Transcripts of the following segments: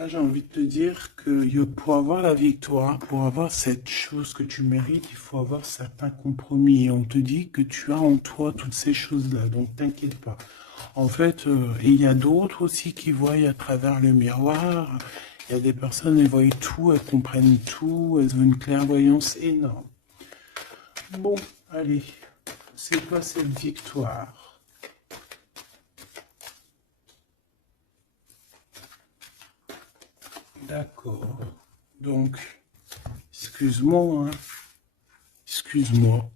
Là, j'ai envie de te dire que pour avoir la victoire, pour avoir cette chose que tu mérites, il faut avoir certains compromis. Et on te dit que tu as en toi toutes ces choses-là, donc t'inquiète pas. En fait, et il y a d'autres aussi qui voient à travers le miroir. Il y a des personnes, elles voient tout, elles comprennent tout, elles ont une clairvoyance énorme. Bon, allez, c'est quoi cette victoire? D'accord. Donc, excuse-moi, hein. Excuse-moi.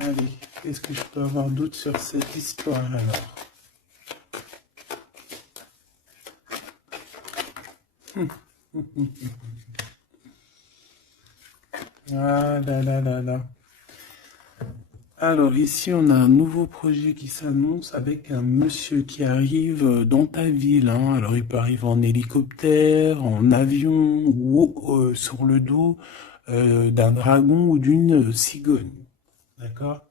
Allez, qu'est-ce que je peux avoir d'autre sur cette histoire alors? Ah là là là là. Alors ici, on a un nouveau projet qui s'annonce avec un monsieur qui arrive dans ta ville, hein. Alors il peut arriver en hélicoptère, en avion ou sur le dos d'un dragon ou d'une cigogne. D'accord?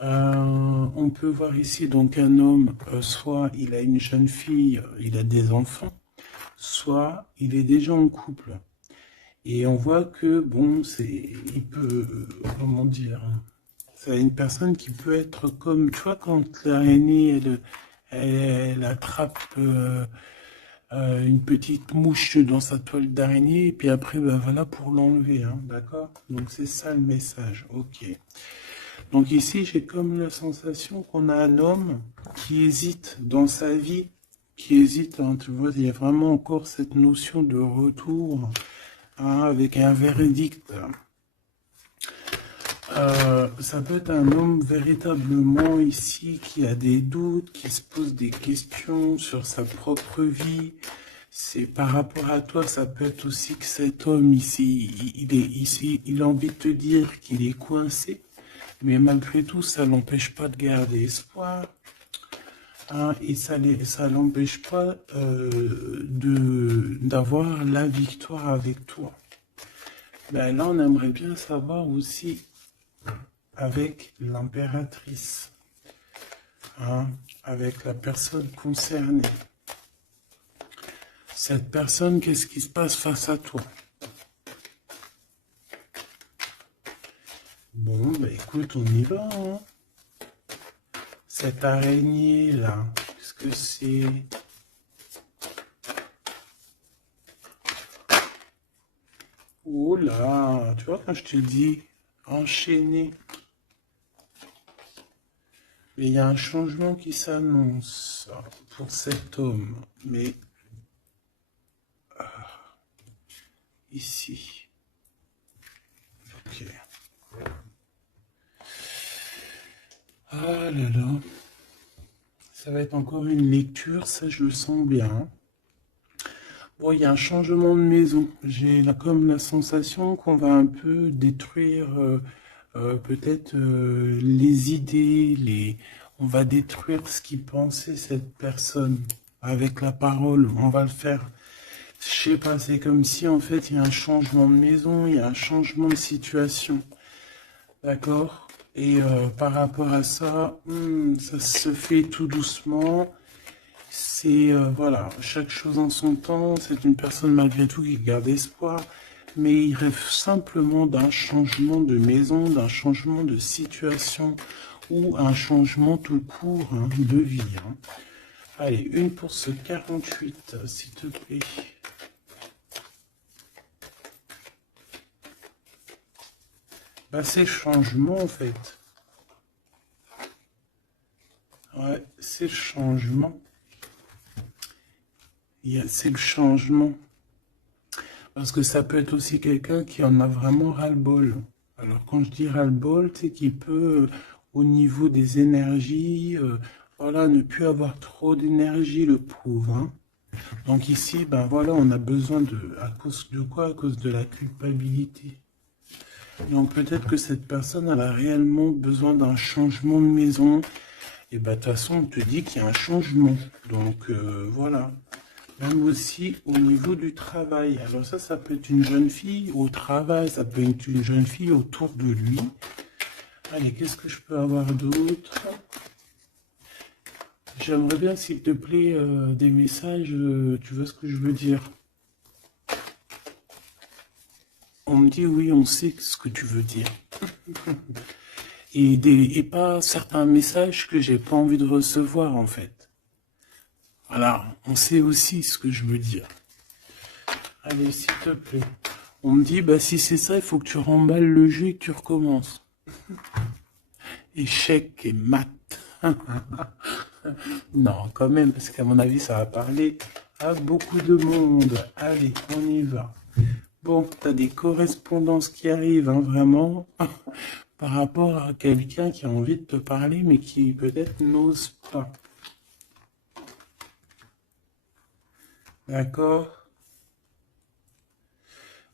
On peut voir ici donc un homme, soit il a une jeune fille, il a des enfants, soit il est déjà en couple. Et on voit que, bon, il peut, comment dire, c'est une personne qui peut être comme, tu vois, quand l'araignée, elle attrape une petite mouche dans sa toile d'araignée, et puis après, ben voilà, pour l'enlever, hein, d'accord? Donc c'est ça le message, ok. Donc ici, j'ai comme la sensation qu'on a un homme qui hésite dans sa vie, qui hésite, hein, tu vois, il y a vraiment encore cette notion de retour, hein, avec un verdict. Ça peut être un homme véritablement ici qui a des doutes, qui se pose des questions sur sa propre vie. C'est par rapport à toi, ça peut être aussi que cet homme ici, il est ici, il a envie de te dire qu'il est coincé, mais malgré tout, ça l'empêche pas de garder espoir. Hein, et ça l'empêche pas d'avoir la victoire avec toi. Ben là, on aimerait bien savoir aussi avec l'impératrice, hein, avec la personne concernée. Cette personne, qu'est-ce qui se passe face à toi? Bon, ben écoute, on y va, hein. Cette araignée-là, qu'est-ce que c'est? Oh là, tu vois, quand je te dis enchaîné, mais il y a un changement qui s'annonce pour cet homme, mais ici. Ok. Ah là là. Ça va être encore une lecture, ça je le sens bien. Bon, il y a un changement de maison. J'ai comme la sensation qu'on va un peu détruire peut-être les idées, on va détruire ce qui pensait cette personne avec la parole. On va le faire. Je sais pas, c'est comme si en fait il y a un changement de maison, il y a un changement de situation. D'accord? Et par rapport à ça, ça se fait tout doucement. C'est, voilà, chaque chose en son temps. C'est une personne malgré tout qui garde espoir. Mais il rêve simplement d'un changement de maison, d'un changement de situation ou un changement tout court, hein, de vie, hein. Allez, une pour ce 48, s'il te plaît. Bah, c'est le changement en fait. Ouais, c'est le changement. C'est le changement. Parce que ça peut être aussi quelqu'un qui en a vraiment ras-le-bol. Alors quand je dis ras-le-bol, c'est qu'il peut, au niveau des énergies, voilà, ne plus avoir trop d'énergie, le pauvre, hein. Donc ici, ben voilà, on a besoin à cause de quoi? À cause de la culpabilité. Donc peut-être que cette personne, elle a réellement besoin d'un changement de maison. Et ben de toute façon, on te dit qu'il y a un changement. Donc voilà. Même aussi au niveau du travail. Alors ça peut être une jeune fille au travail, ça peut être une jeune fille autour de lui. Allez, qu'est-ce que je peux avoir d'autre? J'aimerais bien, s'il te plaît, des messages, tu vois ce que je veux dire? On me dit oui, on sait ce que tu veux dire. Et pas certains messages que j'ai pas envie de recevoir, en fait. Voilà, on sait aussi ce que je veux dire. Allez, s'il te plaît. On me dit, bah si c'est ça, il faut que tu remballes le jeu et que tu recommences. Échec et maths. Non, quand même, parce qu'à mon avis, ça va parler à beaucoup de monde. Allez, on y va. Bon, t'as des correspondances qui arrivent, hein, vraiment, par rapport à quelqu'un qui a envie de te parler, mais qui peut-être n'ose pas. D'accord?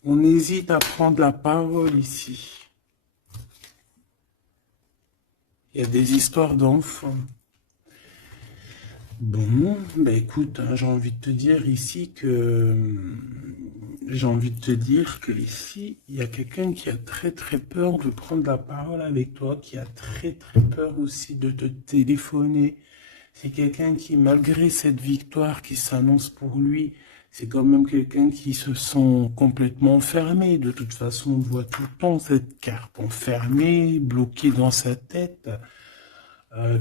On hésite à prendre la parole ici. Il y a des histoires d'enfants. Bon, bah écoute, hein, j'ai envie de te dire ici ici, il y a quelqu'un qui a très très peur de prendre la parole avec toi, qui a très très peur aussi de te téléphoner. C'est quelqu'un qui, malgré cette victoire qui s'annonce pour lui, c'est quand même quelqu'un qui se sent complètement enfermé. De toute façon, on voit tout le temps cette carte enfermée, bloquée dans sa tête.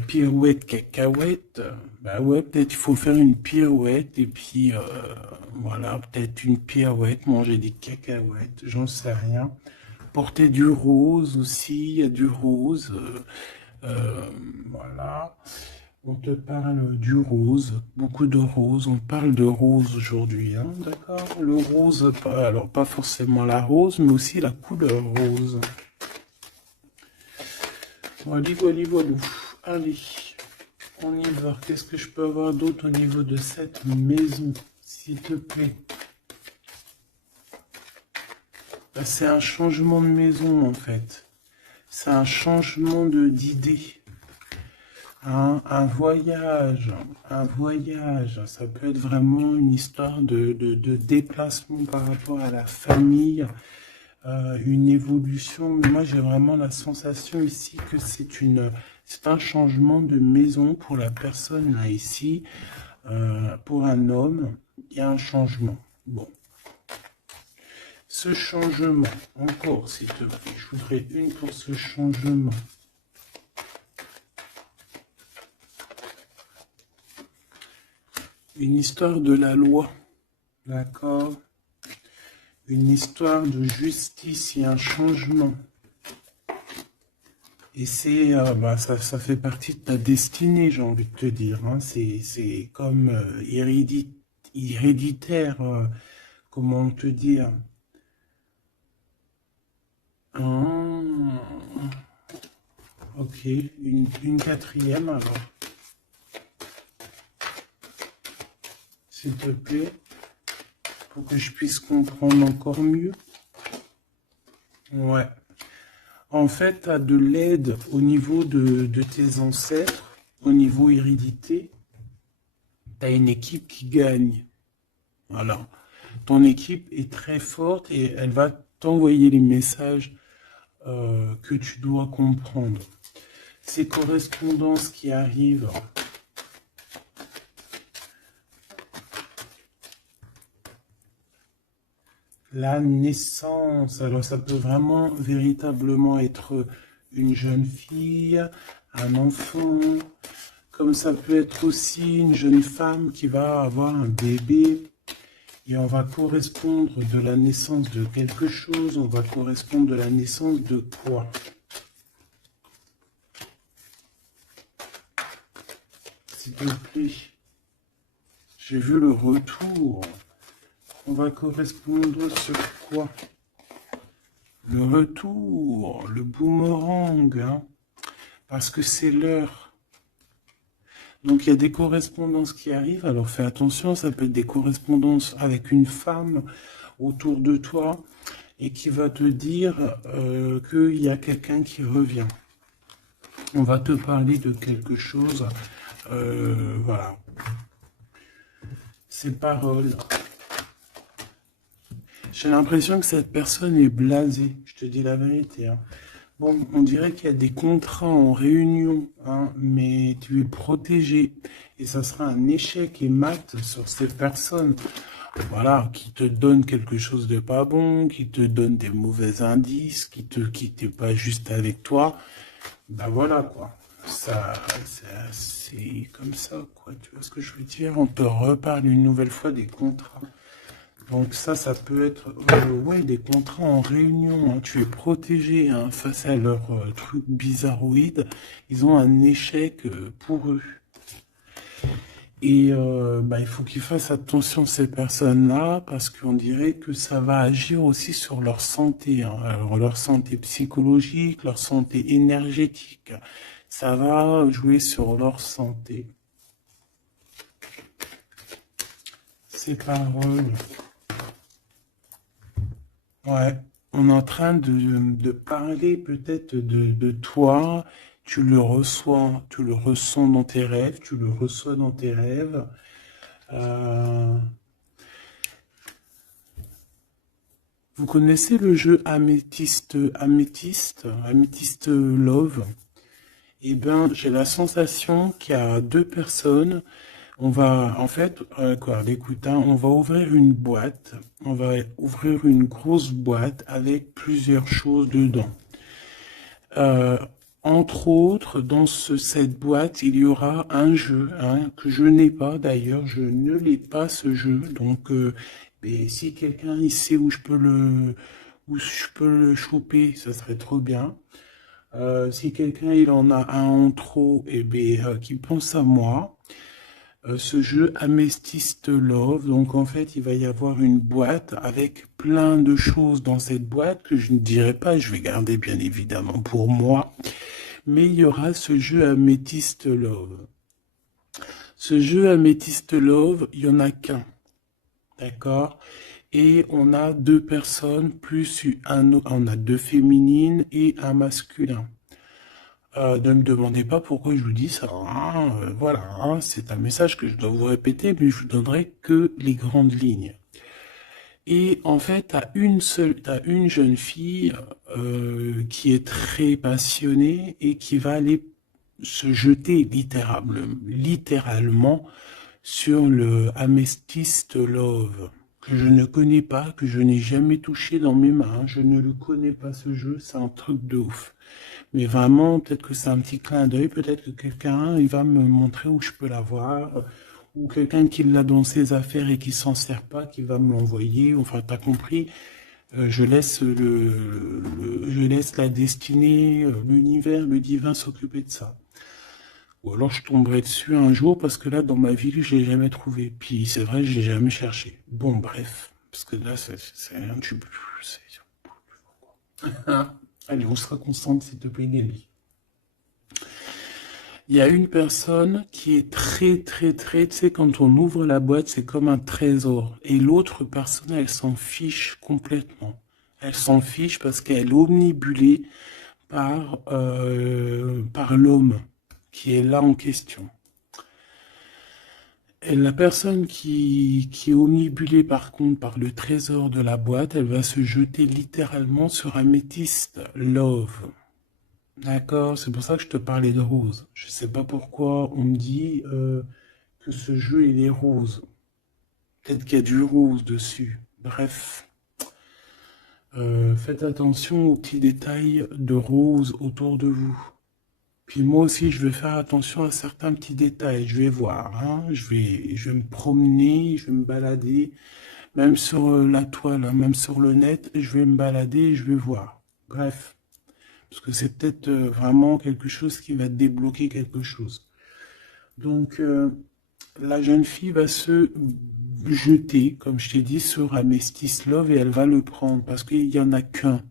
Pirouette, cacahuète, bah ouais, peut-être il faut faire une pirouette et puis voilà, peut-être une pirouette, manger des cacahuètes, j'en sais rien. Porter du rose aussi, il y a du rose, voilà. On te parle du rose, beaucoup de rose, on parle de rose aujourd'hui, hein, d'accord? Le rose, alors pas forcément la rose, mais aussi la couleur rose. Voilà, voilà, voilà. Allez. On y va. Qu'est-ce que je peux avoir d'autre au niveau de cette maison, s'il te plaît? Ben, c'est un changement de maison, en fait. C'est un changement d'idée. Un voyage. Un voyage. Ça peut être vraiment une histoire de déplacement par rapport à la famille. Une évolution. Mais moi, j'ai vraiment la sensation ici que c'est un changement de maison pour la personne là ici. Pour un homme, il y a un changement. Bon. Ce changement, encore s'il te plaît, je voudrais une pour ce changement. Une histoire de la loi, d'accord? Une histoire de justice et un changement. Et c'est, ça fait partie de ta destinée, j'ai envie de te dire. Hein. C'est comme héréditaire, comment te dire? Ok, une quatrième alors. S'il te plaît, pour que je puisse comprendre encore mieux. Ouais. En fait, tu as de l'aide au niveau de tes ancêtres, au niveau hérédité. Tu as une équipe qui gagne. Voilà. Ton équipe est très forte et elle va t'envoyer les messages que tu dois comprendre. Ces correspondances qui arrivent, la naissance, alors ça peut vraiment véritablement être une jeune fille, un enfant, comme ça peut être aussi une jeune femme qui va avoir un bébé. Et on va correspondre de la naissance de quelque chose, on va correspondre de la naissance de quoi? S'il te plaît. J'ai vu le retour. On va correspondre sur quoi? Le retour, le boomerang, hein, parce que c'est l'heure. Donc il y a des correspondances qui arrivent, alors fais attention, ça peut être des correspondances avec une femme autour de toi et qui va te dire qu'il y a quelqu'un qui revient. On va te parler de quelque chose, voilà. Ces paroles. J'ai l'impression que cette personne est blasée, je te dis la vérité. Hein. Bon, on dirait qu'il y a des contrats en réunion, hein, mais tu es protégé. Et ça sera un échec et mat sur ces personnes, voilà, qui te donnent quelque chose de pas bon, qui te donnent des mauvais indices, qui te quittent pas juste avec toi. Ben voilà, quoi. C'est comme ça, quoi. Tu vois ce que je veux dire? On te reparle une nouvelle fois des contrats. Donc ça peut être ouais, des contrats en réunion, hein. Tu es protégé, hein, face à leurs trucs bizarroïdes. Ils ont un échec pour eux. Et bah, il faut qu'ils fassent attention ces personnes-là parce qu'on dirait que ça va agir aussi sur leur santé, hein. Alors, leur santé psychologique, leur santé énergétique. Ça va jouer sur leur santé. Ces paroles. Ouais, on est en train de parler peut-être de toi, tu le ressens dans tes rêves, tu le reçois dans tes rêves. Euh, vous connaissez le jeu Améthyste Love? Eh bien, j'ai la sensation qu'il y a deux personnes. On va, en fait, quoi, écoute, hein, on va ouvrir une boîte. On va ouvrir une grosse boîte avec plusieurs choses dedans. Euh, Entre autres, dans cette boîte, il y aura un jeu, hein, que je n'ai pas d'ailleurs, je ne l'ai pas ce jeu. Donc, mais si quelqu'un il sait où je peux le choper, ça serait trop bien. Si quelqu'un il en a un en trop, et ben, qui pense à moi. Ce jeu Amethyst Love, donc en fait il va y avoir une boîte avec plein de choses dans cette boîte que je ne dirai pas, je vais garder bien évidemment pour moi, mais il y aura ce jeu Amethyst Love. Ce jeu Amethyst Love, il y en a qu'un, d'accord? Et on a deux personnes plus on a deux féminines et un masculin. Ne me demandez pas pourquoi je vous dis ça, hein, voilà, hein, c'est un message que je dois vous répéter, mais je vous donnerai que les grandes lignes. Et en fait, t'as une jeune fille qui est très passionnée et qui va aller se jeter littéralement sur le Amethyst Love, que je ne connais pas, que je n'ai jamais touché dans mes mains. Je ne le connais pas ce jeu, c'est un truc de ouf. Mais vraiment, peut-être que c'est un petit clin d'œil, peut-être que quelqu'un, il va me montrer où je peux l'avoir, ou quelqu'un qui l'a dans ses affaires et qui s'en sert pas, qui va me l'envoyer, enfin, t'as compris, je laisse la destinée, l'univers, le divin s'occuper de ça. Ou alors je tomberai dessus un jour, parce que là, dans ma ville, je l'ai jamais trouvé. Puis c'est vrai, je l'ai jamais cherché. Bon, bref, parce que là, c'est rien, Allez, on se concentre, s'il te plaît, Gabi. Il y a une personne qui est très, tu sais, quand on ouvre la boîte, c'est comme un trésor. Et l'autre personne, elle s'en fiche complètement. Elle s'en fiche parce qu'elle est omnibulée par l'homme qui est là en question. Et la personne qui est omnibulée par contre par le trésor de la boîte, elle va se jeter littéralement sur Amethyst Love. D'accord, c'est pour ça que je te parlais de rose. Je sais pas pourquoi on me dit que ce jeu il est rose. Peut-être qu'il y a du rose dessus. Bref, faites attention aux petits détails de rose autour de vous. Puis moi aussi, je vais faire attention à certains petits détails. Je vais voir, hein. Je vais me promener, je vais me balader, même sur la toile, hein, même sur le net, je vais me balader et je vais voir. Bref. Parce que c'est peut-être vraiment quelque chose qui va débloquer quelque chose. Donc, la jeune fille va se jeter, comme je t'ai dit, sur Amethyst Love et elle va le prendre parce qu'il n'y en a qu'un.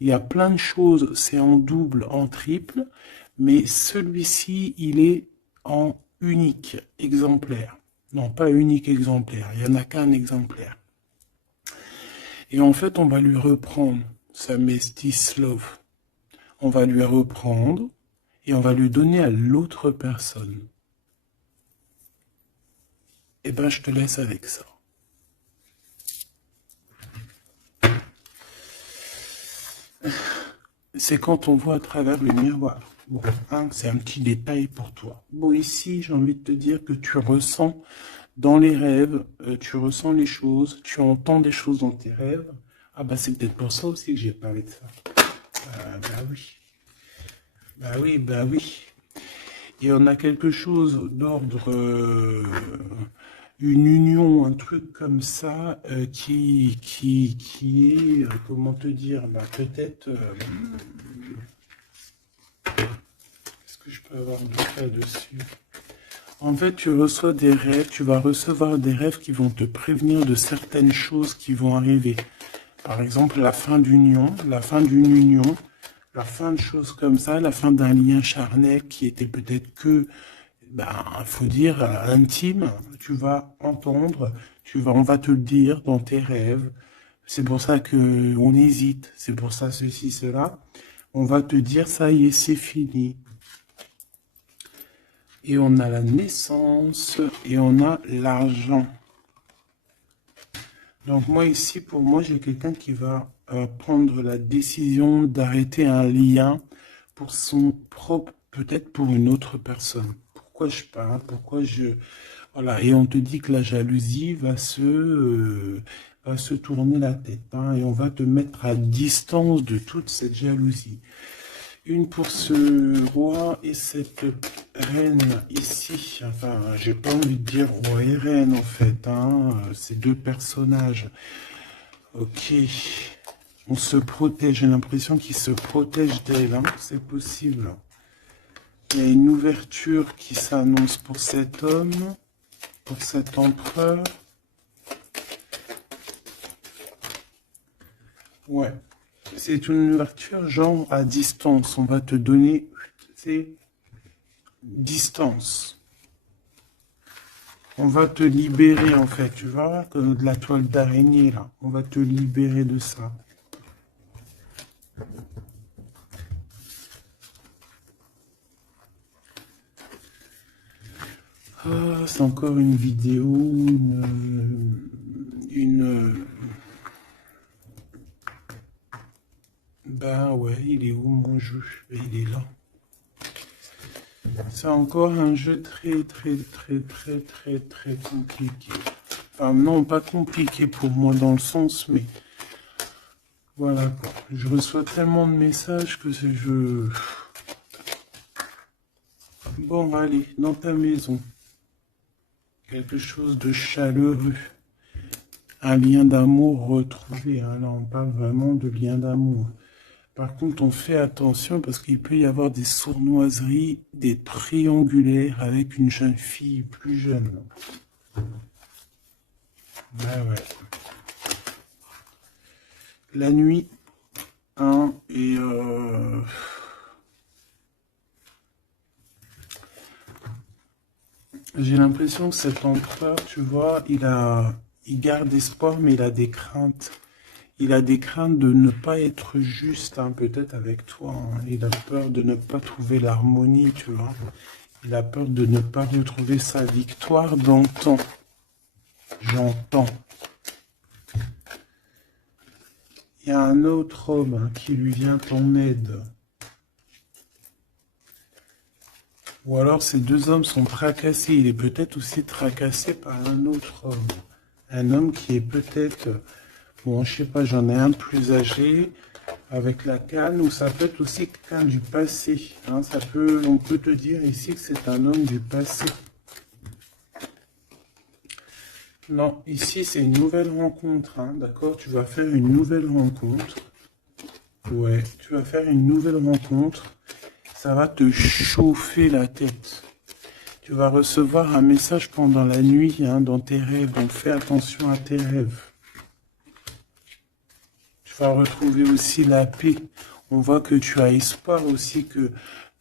Il y a plein de choses, c'est en double, en triple, mais celui-ci, il est en unique exemplaire. Non, pas unique exemplaire, il n'y en a qu'un exemplaire. Et en fait, on va lui reprendre sa Amethyst Love. On va lui reprendre et on va lui donner à l'autre personne. Eh ben, je te laisse avec ça. c'est quand on voit à travers le miroir. Bon, hein, c'est un petit détail pour toi. Bon, ici, j'ai envie de te dire que tu ressens dans les rêves, tu ressens les choses, tu entends des choses dans tes rêves. Ah bah c'est peut-être pour ça aussi que j'ai parlé de ça. Bah oui. Bah oui, bah oui. Et on a quelque chose d'ordre, une union, un truc comme ça, qui est, comment te dire, bah peut-être, est-ce que je peux avoir d'autres là-dessus? En fait, tu reçois des rêves, tu vas recevoir des rêves qui vont te prévenir de certaines choses qui vont arriver. Par exemple, la fin d'union, la fin d'une union, la fin de choses comme ça, la fin d'un lien charnel qui était peut-être que, ben, faut dire, intime. Tu vas entendre, on va te le dire dans tes rêves. C'est pour ça que on hésite. C'est pour ça ceci, cela. On va te dire, ça y est, c'est fini. Et on a la naissance et on a l'argent. Donc moi ici, pour moi, j'ai quelqu'un qui va prendre la décision d'arrêter un lien pour son propre, peut-être pour une autre personne. Pourquoi je parle? Pourquoi je... Voilà, et on te dit que la jalousie va se tourner la tête, hein, et on va te mettre à distance de toute cette jalousie. Une pour ce roi et cette reine ici. Enfin, j'ai pas envie de dire roi et reine en fait, hein. Ces deux personnages. Ok. On se protège. J'ai l'impression qu'ils se protègent d'elle, hein. C'est possible. Il y a une ouverture qui s'annonce pour cet homme, pour cet empereur. Ouais. C'est une ouverture genre à distance. On va te donner, c'est distance. On va te libérer en fait, tu vois, comme de la toile d'araignée là. On va te libérer de ça. Ah, c'est encore une vidéo, Ben ouais, il est où mon jeu? Il est là. C'est encore un jeu très compliqué. Enfin non, pas compliqué pour moi dans le sens, mais voilà quoi. Je reçois tellement de messages que c'est je... Bon, allez, dans ta maison. Quelque chose de chaleureux. Un lien d'amour retrouvé. Hein. Là, on parle vraiment de lien d'amour. Par contre, on fait attention parce qu'il peut y avoir des sournoiseries, des triangulaires avec une jeune fille plus jeune. Ben ouais. La nuit, hein, et j'ai l'impression que cet empereur, tu vois, il garde espoir, mais il a des craintes. Il a des craintes de ne pas être juste, hein, peut-être avec toi. Hein. Il a peur de ne pas trouver l'harmonie, tu vois. Il a peur de ne pas retrouver sa victoire dans le temps. J'entends. Il y a un autre homme, hein, qui lui vient en aide. Ou alors ces deux hommes sont tracassés. Il est peut-être aussi tracassé par un autre homme. Un homme qui est peut-être... Bon, je sais pas, j'en ai un plus âgé, avec la canne, ou ça peut être aussi quelqu'un du passé. Hein, on peut te dire ici que c'est un homme du passé. Non, ici c'est une nouvelle rencontre, hein, d'accord? Tu vas faire une nouvelle rencontre. Ouais, tu vas faire une nouvelle rencontre. Ça va te chauffer la tête. Tu vas recevoir un message pendant la nuit, hein, dans tes rêves. Donc fais attention à tes rêves. Tu vas retrouver aussi la paix. On voit que tu as espoir aussi que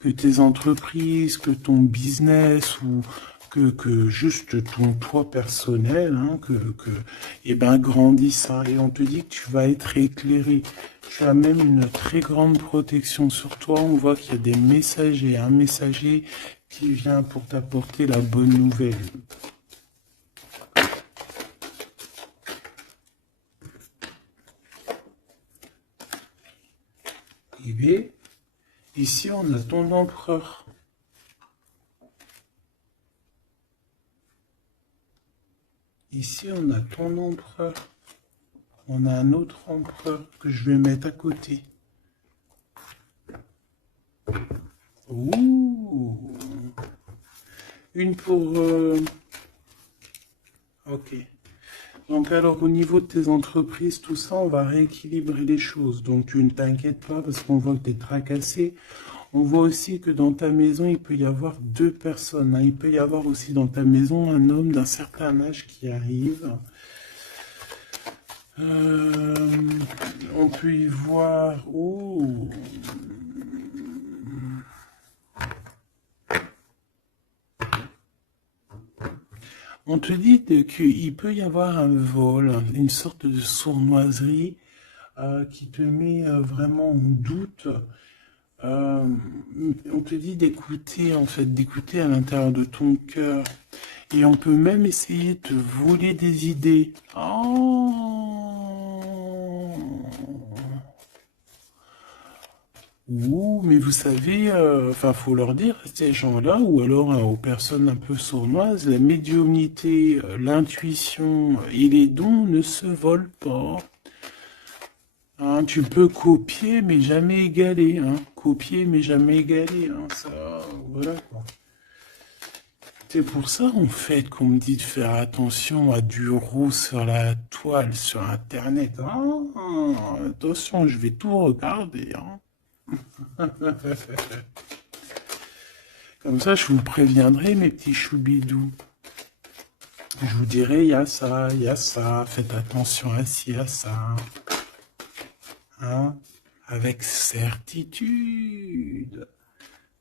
tes entreprises, que ton business ou que juste ton toi personnel, hein, eh ben, grandisse. Hein, et on te dit que tu vas être éclairé. Tu as même une très grande protection sur toi. On voit qu'il y a des messagers, un messager qui vient pour t'apporter la bonne nouvelle. arriver. Ici, on a ton empereur. Ici, on a ton empereur. On a un autre empereur que je vais mettre à côté. Ouh. Une pour... Ok. Donc alors au niveau de tes entreprises, tout ça, on va rééquilibrer les choses. Donc tu ne t'inquiètes pas parce qu'on voit que tu es tracassé. On voit aussi que dans ta maison, il peut y avoir deux personnes, hein. Il peut y avoir aussi dans ta maison un homme d'un certain âge qui arrive. On peut y voir... Oh. On te dit qu'il peut y avoir un vol, une sorte de sournoiserie qui te met vraiment en doute. On te dit d'écouter, en fait, d'écouter à l'intérieur de ton cœur. Et on peut même essayer de te voler des idées. Oh. Ouh, mais vous savez, enfin, faut leur dire à ces gens-là, ou alors aux personnes un peu sournoises, la médiumnité, l'intuition et les dons ne se volent pas. Hein, tu peux copier, mais jamais égaler. Hein. Copier, mais jamais égaler. Hein. Ça, voilà quoi. C'est pour ça, en fait, qu'on me dit de faire attention à du roux sur la toile, sur Internet. Ah, attention, je vais tout regarder. Hein. Comme ça, je vous préviendrai, mes petits choubidous. Je vous dirai, il y a ça, faites attention à ci, à ça. Hein, avec certitude.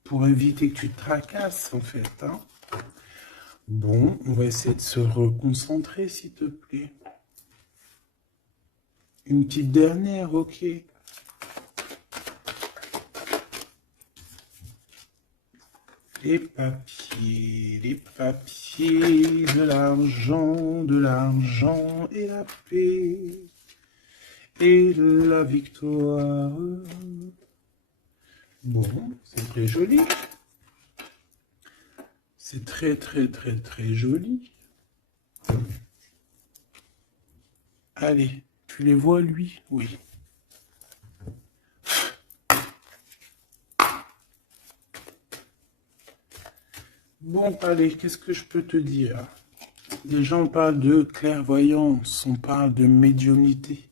Pour éviter que tu te tracasses, en fait. Hein. Bon, on va essayer de se reconcentrer, s'il te plaît. Une petite dernière, ok. Les papiers, de l'argent et la paix et la victoire. Bon, c'est très joli. C'est très, très, très, très joli. Allez, tu les vois, lui? Oui. Bon, allez, qu'est-ce que je peux te dire? Déjà, on parle de clairvoyance, on parle de médiumnité.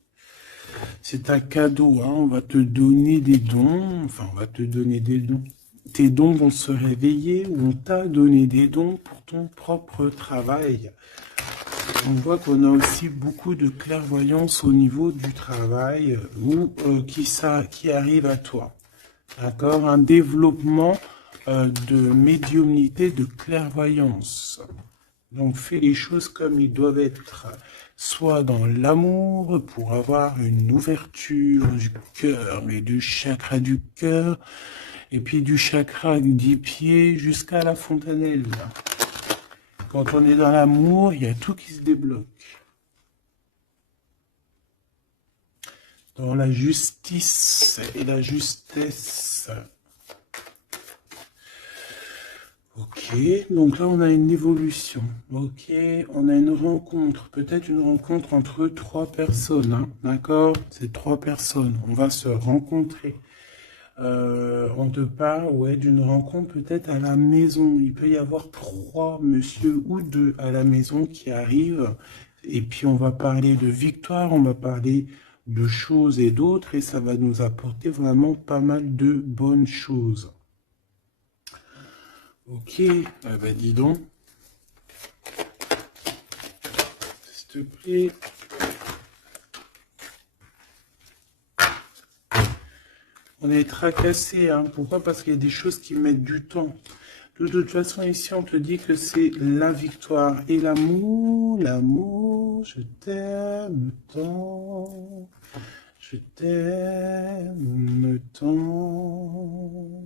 C'est un cadeau, hein, on va te donner des dons, enfin, on va te donner des dons. Tes dons vont se réveiller ou on t'a donné des dons pour ton propre travail. On voit qu'on a aussi beaucoup de clairvoyance au niveau du travail ou qui arrive à toi. D'accord? Un développement de médiumnité, de clairvoyance. Donc fais les choses comme ils doivent être. Soit dans l'amour pour avoir une ouverture du cœur, mais du chakra du cœur, et puis du chakra des pieds jusqu'à la fontanelle. Quand on est dans l'amour, il y a tout qui se débloque. Dans la justice et la justesse. Ok, donc là on a une évolution. Ok, on a une rencontre, peut-être une rencontre entre trois personnes, hein, d'accord? C'est trois personnes, on va se rencontrer. On te parle, ouais, d'une rencontre peut-être à la maison. Il peut y avoir trois monsieur ou deux à la maison qui arrivent. Et puis on va parler de victoire, on va parler de choses et d'autres, et ça va nous apporter vraiment pas mal de bonnes choses. Ok, bah dis donc. S'il te plaît. On est tracassé, hein. Pourquoi? Parce qu'il y a des choses qui mettent du temps. De toute façon, ici, on te dit que c'est la victoire et l'amour. L'amour, je t'aime tant. Je t'aime tant.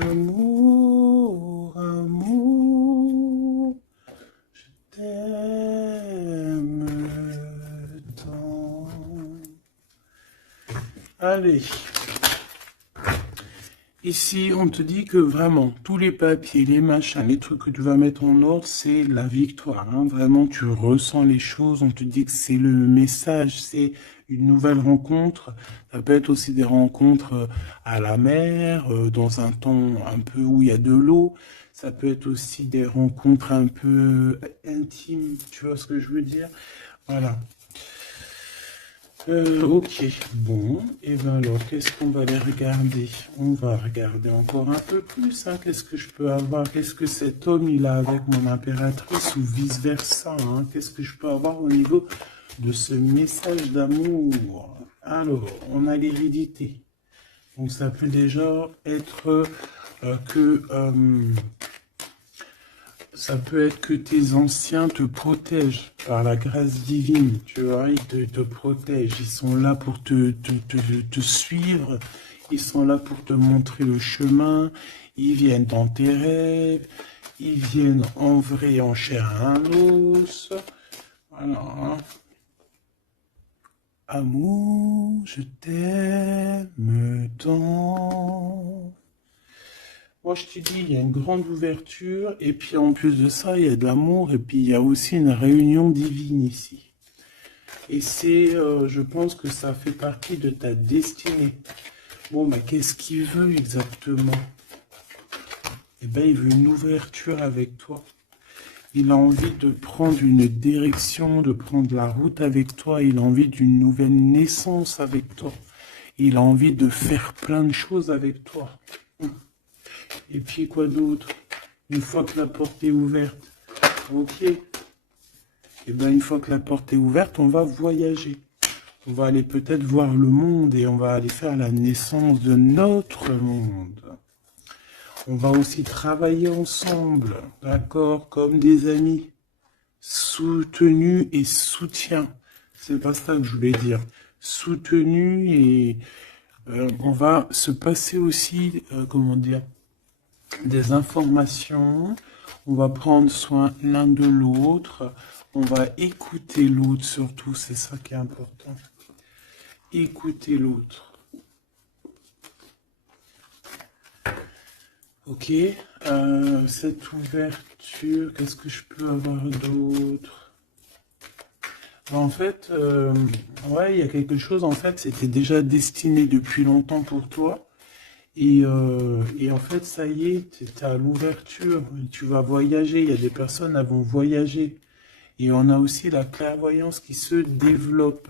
Amour, amour, je t'aime tant. Allez. Ici, on te dit que vraiment, tous les papiers, les machins, les trucs que tu vas mettre en ordre, c'est la victoire. Hein. Vraiment, tu ressens les choses. On te dit que c'est le message, c'est une nouvelle rencontre. Ça peut être aussi des rencontres à la mer, dans un temps un peu où il y a de l'eau. Ça peut être aussi des rencontres un peu intimes. Tu vois ce que je veux dire? Voilà. Ok, bon, et ben alors, qu'est-ce qu'on va aller regarder? On va regarder encore un peu plus, hein. Qu'est-ce que je peux avoir? Qu'est-ce que cet homme, il a avec mon impératrice ou vice-versa, hein? Qu'est-ce que je peux avoir au niveau de ce message d'amour? Alors, on a l'hérédité. Donc, ça peut déjà être ça peut être que tes anciens te protègent par la grâce divine, tu vois, ils te protègent, ils sont là pour te suivre, ils sont là pour te montrer le chemin, ils viennent dans tes rêves, ils viennent en vrai, en chair et en os. Voilà. Amour, je t'aime tant. Moi, je te dis, il y a une grande ouverture, et puis en plus de ça, il y a de l'amour, et puis il y a aussi une réunion divine ici. Et c'est, je pense que ça fait partie de ta destinée. Bon, bah, qu'est-ce qu'il veut exactement? Eh bien, il veut une ouverture avec toi. Il a envie de prendre une direction, de prendre la route avec toi. Il a envie d'une nouvelle naissance avec toi. Il a envie de faire plein de choses avec toi. Et puis quoi d'autre? Une fois que la porte est ouverte, ok. Et bien une fois que la porte est ouverte, on va voyager. On va aller peut-être voir le monde et on va aller faire la naissance de notre monde. On va aussi travailler ensemble, d'accord, comme des amis, soutenus et soutien. C'est pas ça que je voulais dire. Soutenus et on va se passer aussi, comment dire, des informations, on va prendre soin l'un de l'autre, on va écouter l'autre surtout, c'est ça qui est important. Écouter l'autre. Ok, cette ouverture, qu'est-ce que je peux avoir d'autre? En fait, ouais, il y a quelque chose, en fait, c'était déjà destiné depuis longtemps pour toi. Et en fait, ça y est, tu es à l'ouverture, tu vas voyager, il y a des personnes qui vont voyager. Et on a aussi la clairvoyance qui se développe.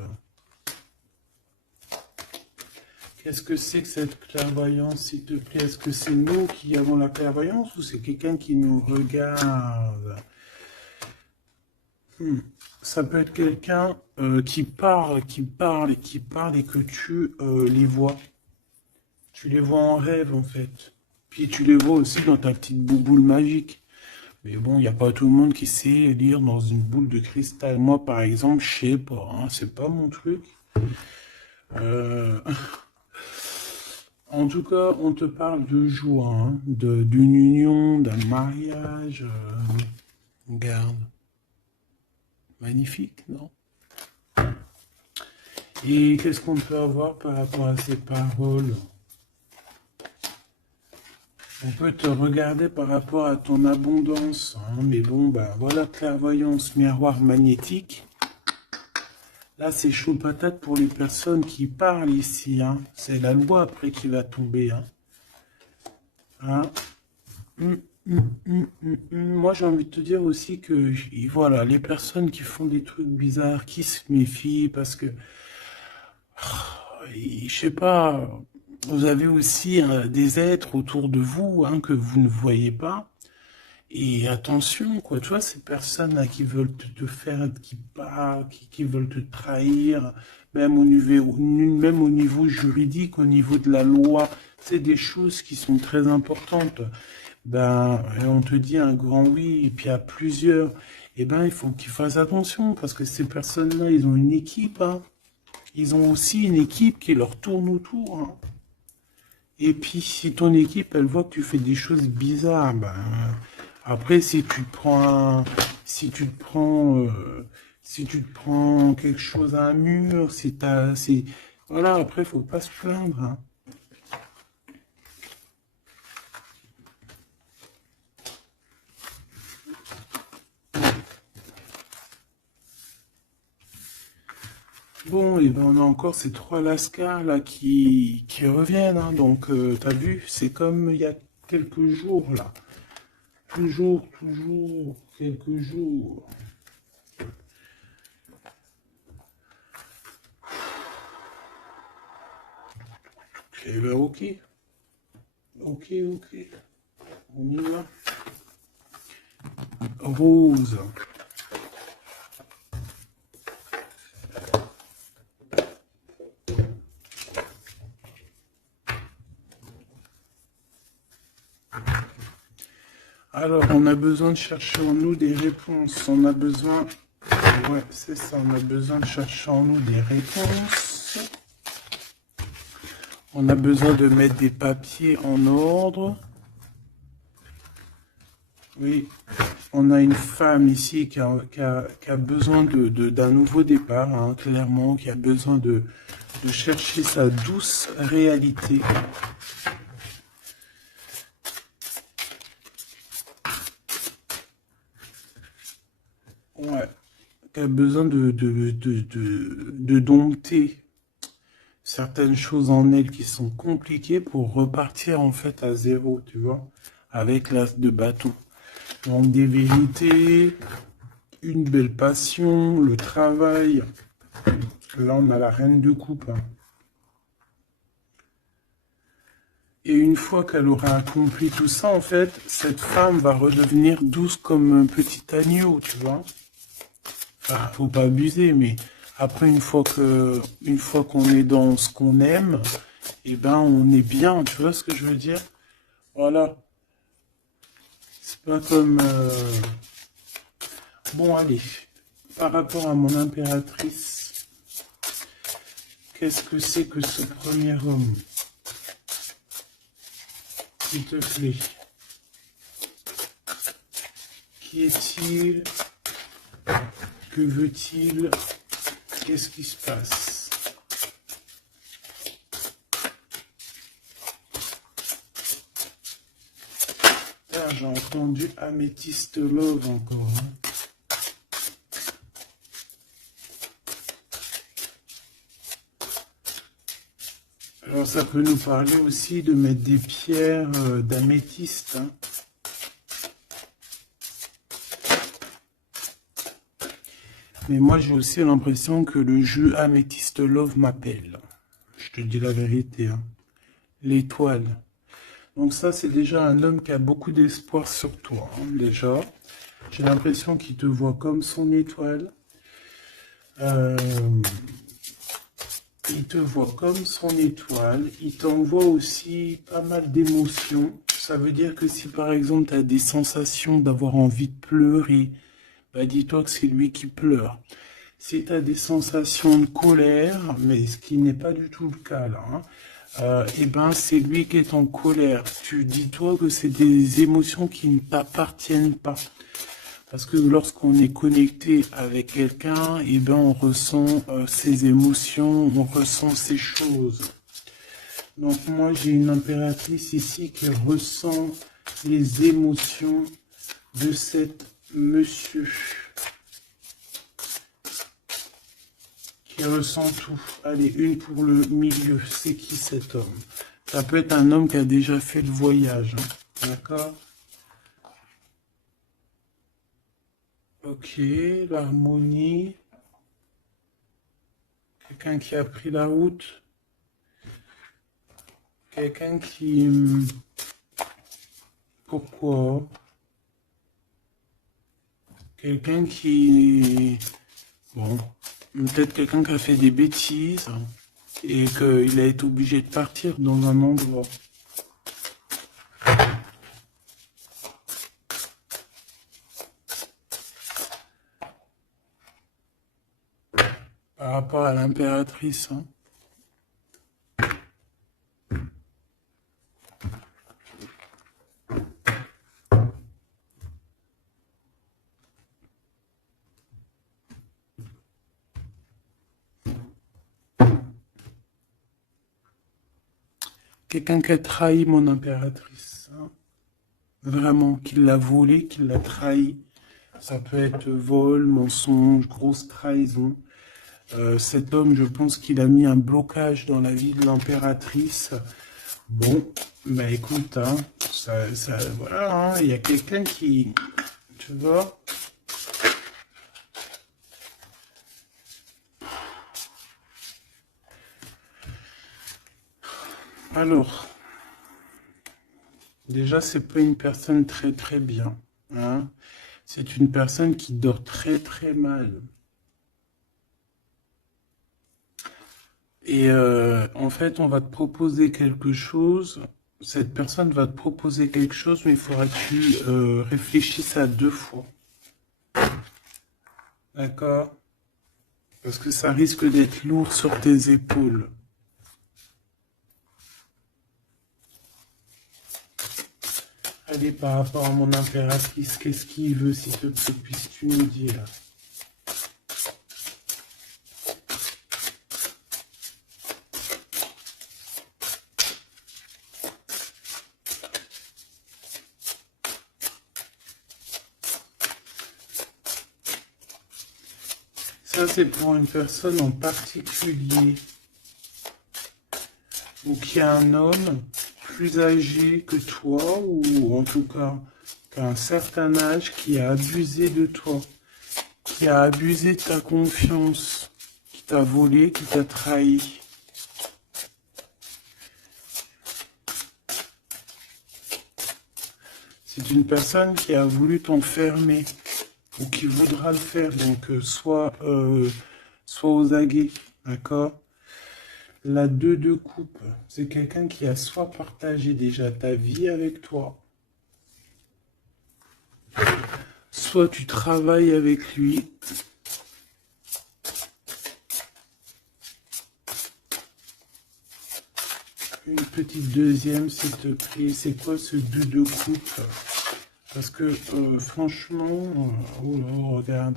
Qu'est-ce que c'est que cette clairvoyance, s'il te plaît? Est-ce que c'est nous qui avons la clairvoyance ou c'est quelqu'un qui nous regarde? Ça peut être quelqu'un qui parle et que tu les vois. Tu les vois en rêve, en fait. Puis tu les vois aussi dans ta petite boule magique. Mais bon, il n'y a pas tout le monde qui sait lire dans une boule de cristal. Moi, par exemple, je sais pas. Hein, c'est pas mon truc. En tout cas, on te parle de joie, hein, d'une union, d'un mariage. Regarde. Magnifique, non? Et qu'est-ce qu'on peut avoir par rapport à ces paroles? On peut te regarder par rapport à ton abondance, hein, mais bon, bah voilà, clairvoyance, miroir magnétique. Là, c'est chaud patate pour les personnes qui parlent ici. Hein. C'est la loi après qui va tomber. Hein. Hein. Moi, j'ai envie de te dire aussi que, voilà, les personnes qui font des trucs bizarres, qui se méfient, parce que, je sais pas, vous avez aussi des êtres autour de vous hein, que vous ne voyez pas. Et attention, quoi, tu vois, ces personnes-là qui veulent te faire, qui parlent, qui veulent te trahir, même au niveau juridique, au niveau de la loi, c'est des choses qui sont très importantes. Ben, on te dit un grand oui, et puis à plusieurs, eh ben, il faut qu'ils fassent attention, parce que ces personnes-là, ils ont une équipe, hein. Ils ont aussi une équipe qui leur tourne autour, hein. Et puis, si ton équipe, elle voit que tu fais des choses bizarres, ben, après, si tu te prends, si tu te prends quelque chose à un mur, voilà, après, faut pas se plaindre, hein. Bon, et ben on a encore ces trois lascars là qui reviennent, hein. Donc, t'as vu, c'est comme il y a quelques jours là. Toujours, quelques jours. Eh ben ok, ok. On y va. Rose. Alors, on a besoin de chercher en nous des réponses. On a besoin... Ouais, c'est ça, on a besoin de chercher en nous des réponses. On a besoin de mettre des papiers en ordre. Oui, on a une femme ici qui a besoin d'un nouveau départ, hein, clairement, qui a besoin de chercher sa douce réalité. Ouais, qui a besoin de dompter certaines choses en elle qui sont compliquées pour repartir en fait à zéro, tu vois, avec l'as de bâton. Donc des vérités, une belle passion, le travail. Là, on a la reine de coupe, hein. Et une fois qu'elle aura accompli tout ça, en fait, cette femme va redevenir douce comme un petit agneau, tu vois. Enfin, faut pas abuser, mais après, une fois qu'on est dans ce qu'on aime, eh ben, on est bien, tu vois ce que je veux dire? Voilà. C'est pas comme... Bon, allez. Par rapport à mon impératrice, qu'est-ce que c'est que ce premier homme? S'il te plaît. Qui est-il? Que veut-il? Qu'est-ce qui se passe? J'ai entendu Améthyste Love encore, hein. Alors ça peut nous parler aussi de mettre des pierres d'améthyste, hein. Mais moi j'ai aussi l'impression que le jeu Améthyste Love m'appelle. Je te dis la vérité, hein. L'étoile. Donc ça c'est déjà un homme qui a beaucoup d'espoir sur toi, hein, déjà. J'ai l'impression qu'il te voit comme son étoile. Il te voit comme son étoile. Il t'envoie aussi pas mal d'émotions. Ça veut dire que si par exemple tu as des sensations d'avoir envie de pleurer, bah dis-toi que c'est lui qui pleure. Si tu as des sensations de colère, mais ce qui n'est pas du tout le cas là, hein, eh ben c'est lui qui est en colère. Tu dis-toi que c'est des émotions qui ne t'appartiennent pas. Parce que lorsqu'on est connecté avec quelqu'un, eh ben on ressent ses émotions, on ressent ses choses. Donc moi j'ai une impératrice ici qui ressent les émotions de cet monsieur. Qui ressent tout. Allez, une pour le milieu. C'est qui cet homme? Ça peut être un homme qui a déjà fait le voyage, hein. D'accord? Ok, l'harmonie. Quelqu'un qui a pris la route. Quelqu'un qui... Pourquoi? Quelqu'un qui... Bon, peut-être quelqu'un qui a fait des bêtises et qu'il a été obligé de partir dans un endroit. Par rapport à l'impératrice, hein. quelqu'un qui a trahi mon impératrice. Hein. Vraiment, qui l'a volé, qui l'a trahi. Ça peut être vol, mensonge, grosse trahison. Cet homme, je pense qu'il a mis un blocage dans la vie de l'impératrice. Bon, bah écoute, hein, voilà, hein, il y a quelqu'un qui, tu vois. Alors, déjà, c'est pas une personne très très bien, hein. C'est une personne qui dort très très mal. Et en fait, on va te proposer quelque chose. Cette personne va te proposer quelque chose, mais il faudra que tu réfléchisses à 2 fois. D'accord? Parce que ça risque d'être lourd sur tes épaules. Allez, par rapport à mon impératrice, qu'est-ce qu'il veut, s'il te plaît, puisses-tu nous dire? Ça, c'est pour une personne en particulier. Donc, il y a un homme plus âgé que toi, ou en tout cas, qu'à un certain âge, qui a abusé de toi, qui a abusé de ta confiance, qui t'a volé, qui t'a trahi. C'est une personne qui a voulu t'enfermer, ou qui voudra le faire, donc soit aux aguets, d'accord? La 2 de coupe, c'est quelqu'un qui a soit partagé déjà ta vie avec toi, soit tu travailles avec lui. Une petite deuxième, s'il te plaît. C'est quoi ce 2 de coupe? Parce que franchement, oh là, regarde.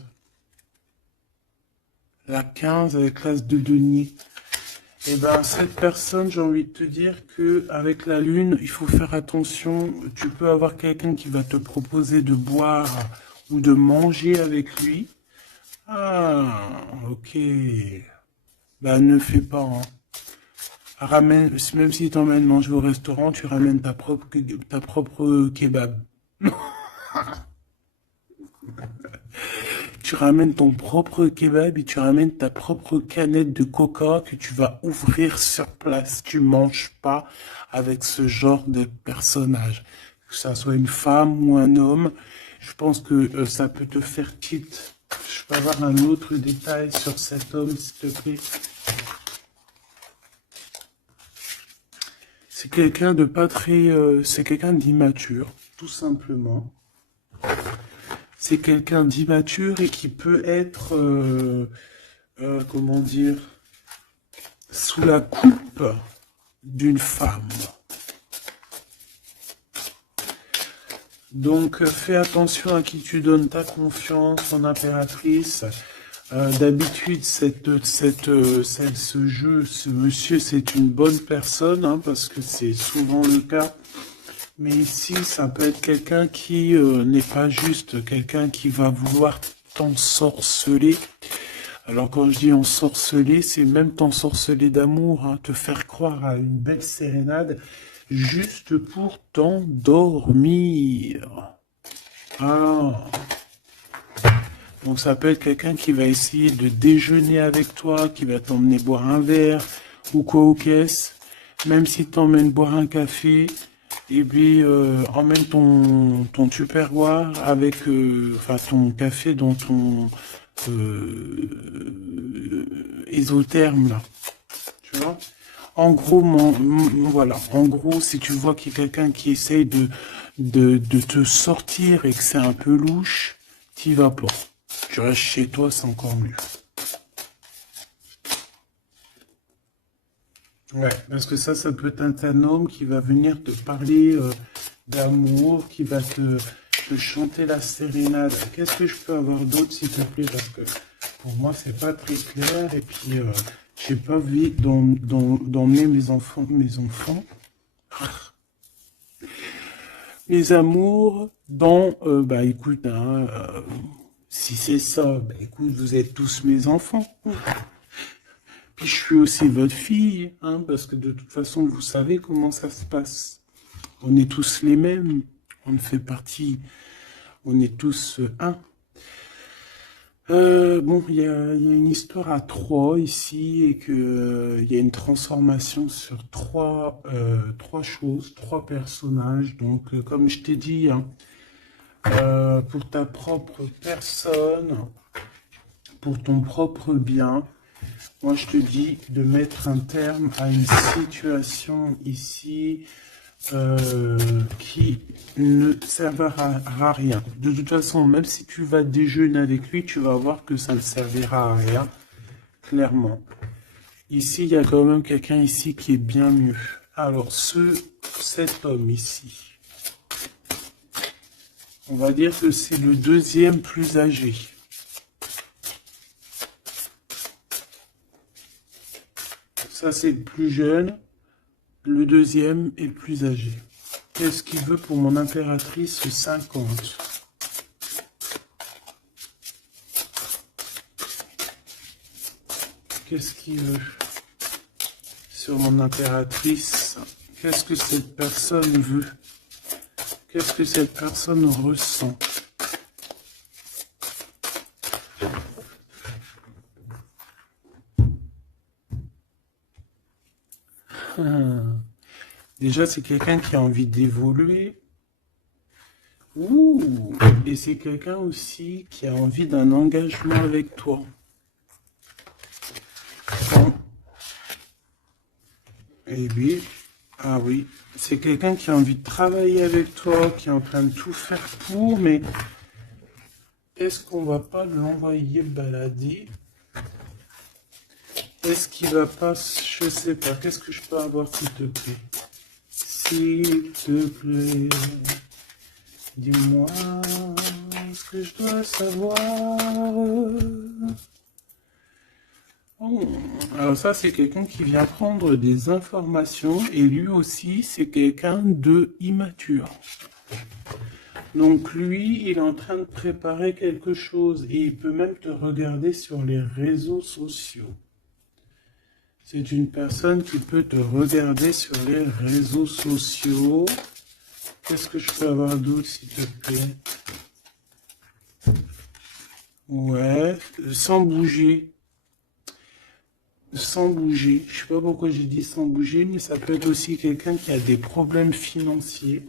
La 15 avec l'as de denier. Et ben cette personne, j'ai envie de te dire que avec la lune, il faut faire attention. Tu peux avoir quelqu'un qui va te proposer de boire ou de manger avec lui. Ah, ok. Bah ne fais pas. Hein. Ramène, même s'il t'emmène manger au restaurant, tu ramènes ta propre kebab. Tu ramènes ton propre kebab et tu ramènes ta propre canette de coca que tu vas ouvrir sur place. Tu manges pas avec ce genre de personnage. Que ça soit une femme ou un homme, je pense que ça peut te faire tilt. Je peux avoir un autre détail sur cet homme, s'il te plaît. C'est quelqu'un de pas très... c'est quelqu'un d'immature, tout simplement. C'est quelqu'un d'immature et qui peut être, comment dire, sous la coupe d'une femme. Donc, fais attention à qui tu donnes ta confiance, ton impératrice. D'habitude, ce monsieur, c'est une bonne personne, hein, parce que c'est souvent le cas. Mais ici, ça peut être quelqu'un qui n'est pas juste, quelqu'un qui va vouloir t'ensorceler. Alors quand je dis ensorceler, c'est même t'ensorceler d'amour, hein, te faire croire à une belle sérénade, juste pour t'endormir. Ah. Donc ça peut être quelqu'un qui va essayer de déjeuner avec toi, qui va t'emmener boire un verre, ou quoi aux caisses. Même s'il t'emmène boire un café, et puis emmène ton tupperware avec enfin ton café dans ton isotherme là, tu vois. En gros, voilà. En gros, si tu vois qu'il y a quelqu'un qui essaye de te sortir et que c'est un peu louche, t'y vas pas. Tu restes chez toi, c'est encore mieux. Ouais, parce que ça peut être un homme qui va venir te parler d'amour, qui va te chanter la sérénade. Qu'est-ce que je peux avoir d'autre, s'il te plaît? Parce que pour moi, c'est pas très clair. Et puis, j'ai pas envie d'emmener mes enfants. Mes amours, bah écoute, hein, si c'est ça, bah écoute, vous êtes tous mes enfants. Puis je suis aussi votre fille, hein, parce que de toute façon, vous savez comment ça se passe. On est tous les mêmes, on fait partie, on est tous un. Bon, il y a une histoire à trois ici et que il y a une transformation sur trois choses, trois personnages. Donc, comme je t'ai dit, hein, pour ta propre personne, pour ton propre bien, moi je te dis de mettre un terme à une situation ici qui ne servira à rien. De toute façon, même si tu vas déjeuner avec lui, tu vas voir que ça ne servira à rien, clairement. Ici, il y a quand même quelqu'un ici qui est bien mieux. Alors, cet homme ici, on va dire que c'est le deuxième plus âgé. Ça, c'est le plus jeune. Le deuxième est le plus âgé. Qu'est-ce qu'il veut pour mon impératrice 50? Qu'est-ce qu'il veut sur mon impératrice? Qu'est-ce que cette personne veut? Qu'est-ce que cette personne ressent? Déjà, c'est quelqu'un qui a envie d'évoluer. Ouh, et c'est quelqu'un aussi qui a envie d'un engagement avec toi. Et oui, ah oui, c'est quelqu'un qui a envie de travailler avec toi, qui est en train de tout faire pour, mais est-ce qu'on va pas l'envoyer balader? Est-ce qu'il va pas, je sais pas, qu'est-ce que je peux avoir s'il te plaît? S'il te plaît, dis-moi ce que je dois savoir. Oh, alors ça, c'est quelqu'un qui vient prendre des informations et lui aussi, c'est quelqu'un de immature. Donc lui, il est en train de préparer quelque chose et il peut même te regarder sur les réseaux sociaux. C'est une personne qui peut te regarder sur les réseaux sociaux. Qu'est-ce que je peux avoir d'autre, s'il te plaît? Ouais, sans bouger. Sans bouger. Je sais pas pourquoi j'ai dit sans bouger, mais ça peut être aussi quelqu'un qui a des problèmes financiers,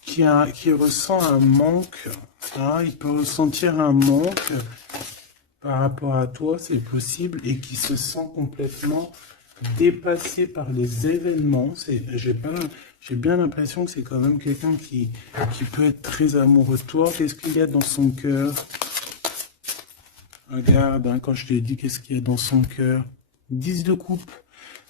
qui ressent un manque. Hein, il peut ressentir un manque par rapport à toi, c'est possible, et qui se sent complètement dépassé par les événements. J'ai bien l'impression que c'est quand même quelqu'un qui peut être très amoureux de toi. Qu'est-ce qu'il y a dans son cœur? Regarde, hein, quand je te dis qu'est-ce qu'il y a dans son cœur. 10 de coupe.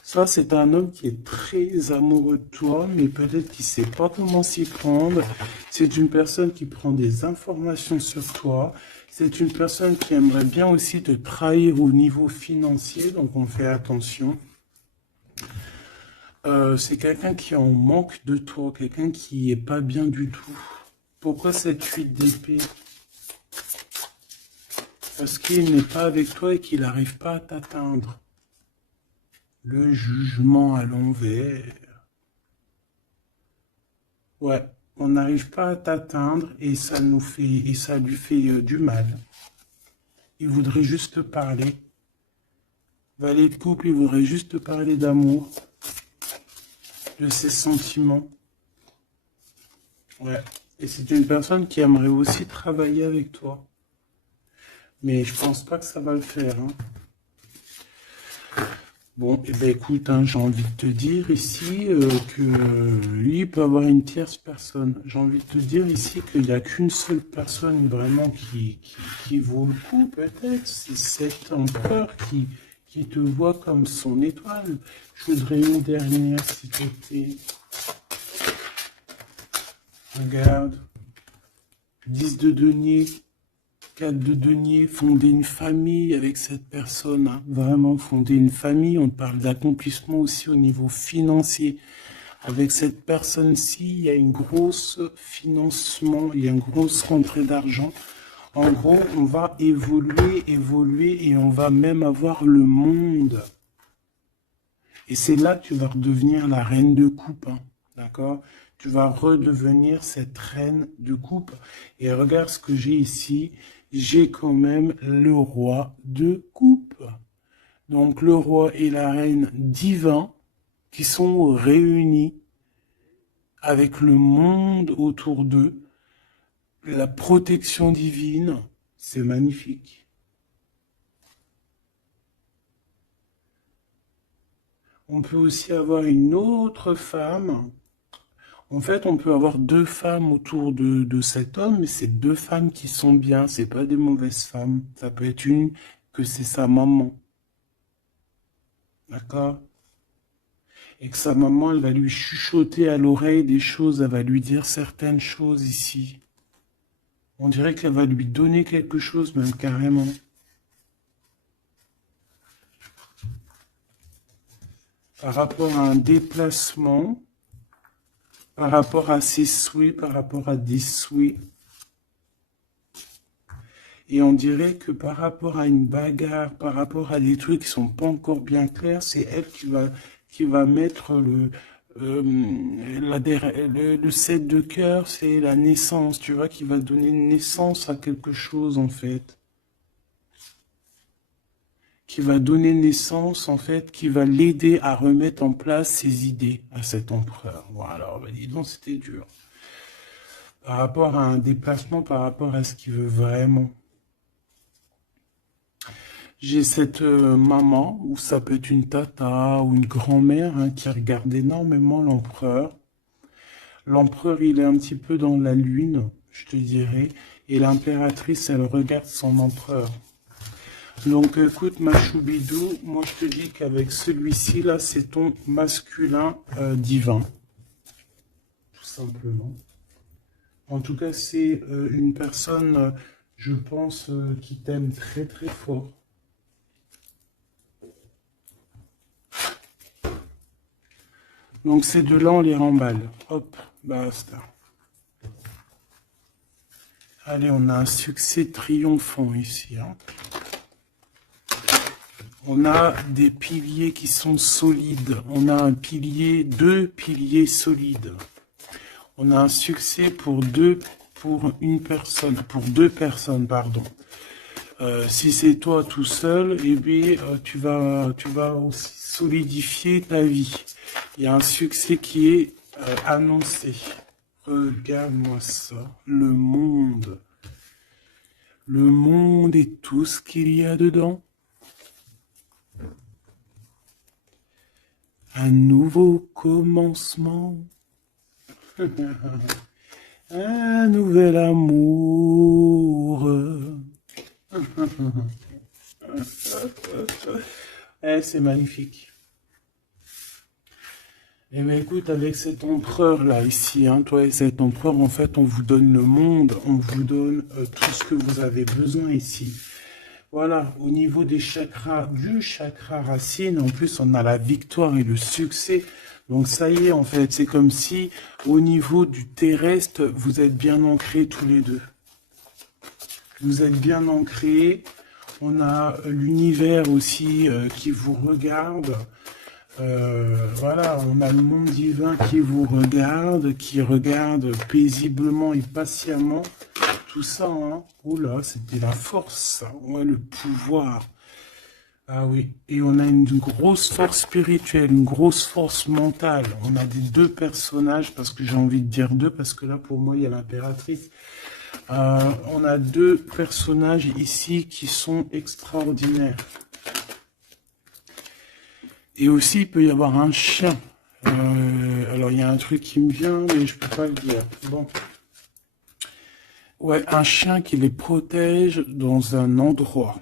Ça, c'est un homme qui est très amoureux de toi, mais peut-être qu'il ne sait pas comment s'y prendre. C'est une personne qui prend des informations sur toi. C'est une personne qui aimerait bien aussi te trahir au niveau financier, donc on fait attention. C'est quelqu'un qui est en manque de toi, quelqu'un qui est pas bien du tout. Pourquoi cette 8 d'épée? Parce qu'il n'est pas avec toi et qu'il n'arrive pas à t'atteindre. Le jugement à l'envers. Ouais, on n'arrive pas à t'atteindre et ça lui fait du mal. Il voudrait juste te parler. Valet de couple, il voudrait juste te parler d'amour, de ses sentiments. Ouais, et c'est une personne qui aimerait aussi travailler avec toi. Mais je pense pas que ça va le faire. Hein. Bon, et ben écoute, hein, j'ai envie de te dire ici que lui peut avoir une tierce personne. J'ai envie de te dire ici qu'il n'y a qu'une seule personne vraiment qui vaut le coup, peut-être. C'est cet empereur qui te voit comme son étoile. Je voudrais une dernière, s'il te plaît. Regarde. 10 de denier. 4 de denier, fonder une famille avec cette personne, hein. Vraiment fonder une famille, on parle d'accomplissement aussi au niveau financier, Avec cette personne-ci, il y a une grosse financement, il y a une grosse rentrée d'argent. En gros, on va évoluer, évoluer et on va même avoir le monde. Et c'est là que tu vas redevenir la reine de coupe, hein, d'accord? Tu vas redevenir cette reine de coupe. Et regarde ce que j'ai ici. J'ai quand même le roi de coupe. Donc le roi et la reine divins qui sont réunis avec le monde autour d'eux. La protection divine, c'est magnifique. On peut aussi avoir une autre femme. En fait, on peut avoir deux femmes autour de cet homme, mais c'est deux femmes qui sont bien, c'est pas des mauvaises femmes. Ça peut être une que c'est sa maman. D'accord? Et que sa maman, elle va lui chuchoter à l'oreille des choses, elle va lui dire certaines choses ici. On dirait qu'elle va lui donner quelque chose, même carrément. Par rapport à un déplacement, par rapport à ses souhaits, par rapport à des souhaits. Et on dirait que par rapport à une bagarre, par rapport à des trucs qui sont pas encore bien clairs, c'est elle qui va mettre le 7 de cœur, c'est la naissance, tu vois, qui va donner naissance à quelque chose, en fait. Qui va donner naissance, en fait, qui va l'aider à remettre en place ses idées à cet empereur. Voilà, bah dis donc, c'était dur. Par rapport à un déplacement, par rapport à ce qu'il veut vraiment. J'ai cette maman, ou ça peut être une tata ou une grand-mère, hein, qui regarde énormément l'empereur. L'empereur, il est un petit peu dans la lune, je te dirais, et l'impératrice, elle regarde son empereur. Donc écoute, ma choubidou, moi je te dis qu'avec celui-ci, là, c'est ton masculin divin. Tout simplement. En tout cas, c'est une personne, je pense, qui t'aime très très fort. Donc ces deux-là, on les remballe. Hop, basta. Allez, on a un succès triomphant ici. Hein. On a des piliers qui sont solides. On a un pilier, deux piliers solides. On a un succès pour deux personnes, pardon. Si c'est toi tout seul, eh bien, tu vas aussi solidifier ta vie. Il y a un succès qui est annoncé. Regarde-moi ça. Le monde. Le monde et tout ce qu'il y a dedans. Un nouveau commencement. Un nouvel amour. C'est magnifique. Eh bien, écoute, avec cet empereur-là, ici, hein, toi et cet empereur, en fait, on vous donne le monde, on vous donne tout ce que vous avez besoin ici. Voilà, au niveau des chakras, du chakra racine, en plus, on a la victoire et le succès. Donc, ça y est, en fait, c'est comme si, au niveau du terrestre, vous êtes bien ancrés tous les deux. Vous êtes bien ancrés. On a l'univers aussi qui vous regarde. Voilà, on a le monde divin qui vous regarde, qui regarde paisiblement et patiemment. Tout ça, hein. Oula, c'était la force, ça. Ouais, le pouvoir. Ah oui, et on a une grosse force spirituelle, une grosse force mentale. On a des deux personnages, parce que j'ai envie de dire deux, parce que là, pour moi, il y a l'impératrice. On a deux personnages ici qui sont extraordinaires. Et aussi, il peut y avoir un chien. Alors, il y a un truc qui me vient, mais je peux pas le dire. Bon. Ouais, un chien qui les protège dans un endroit.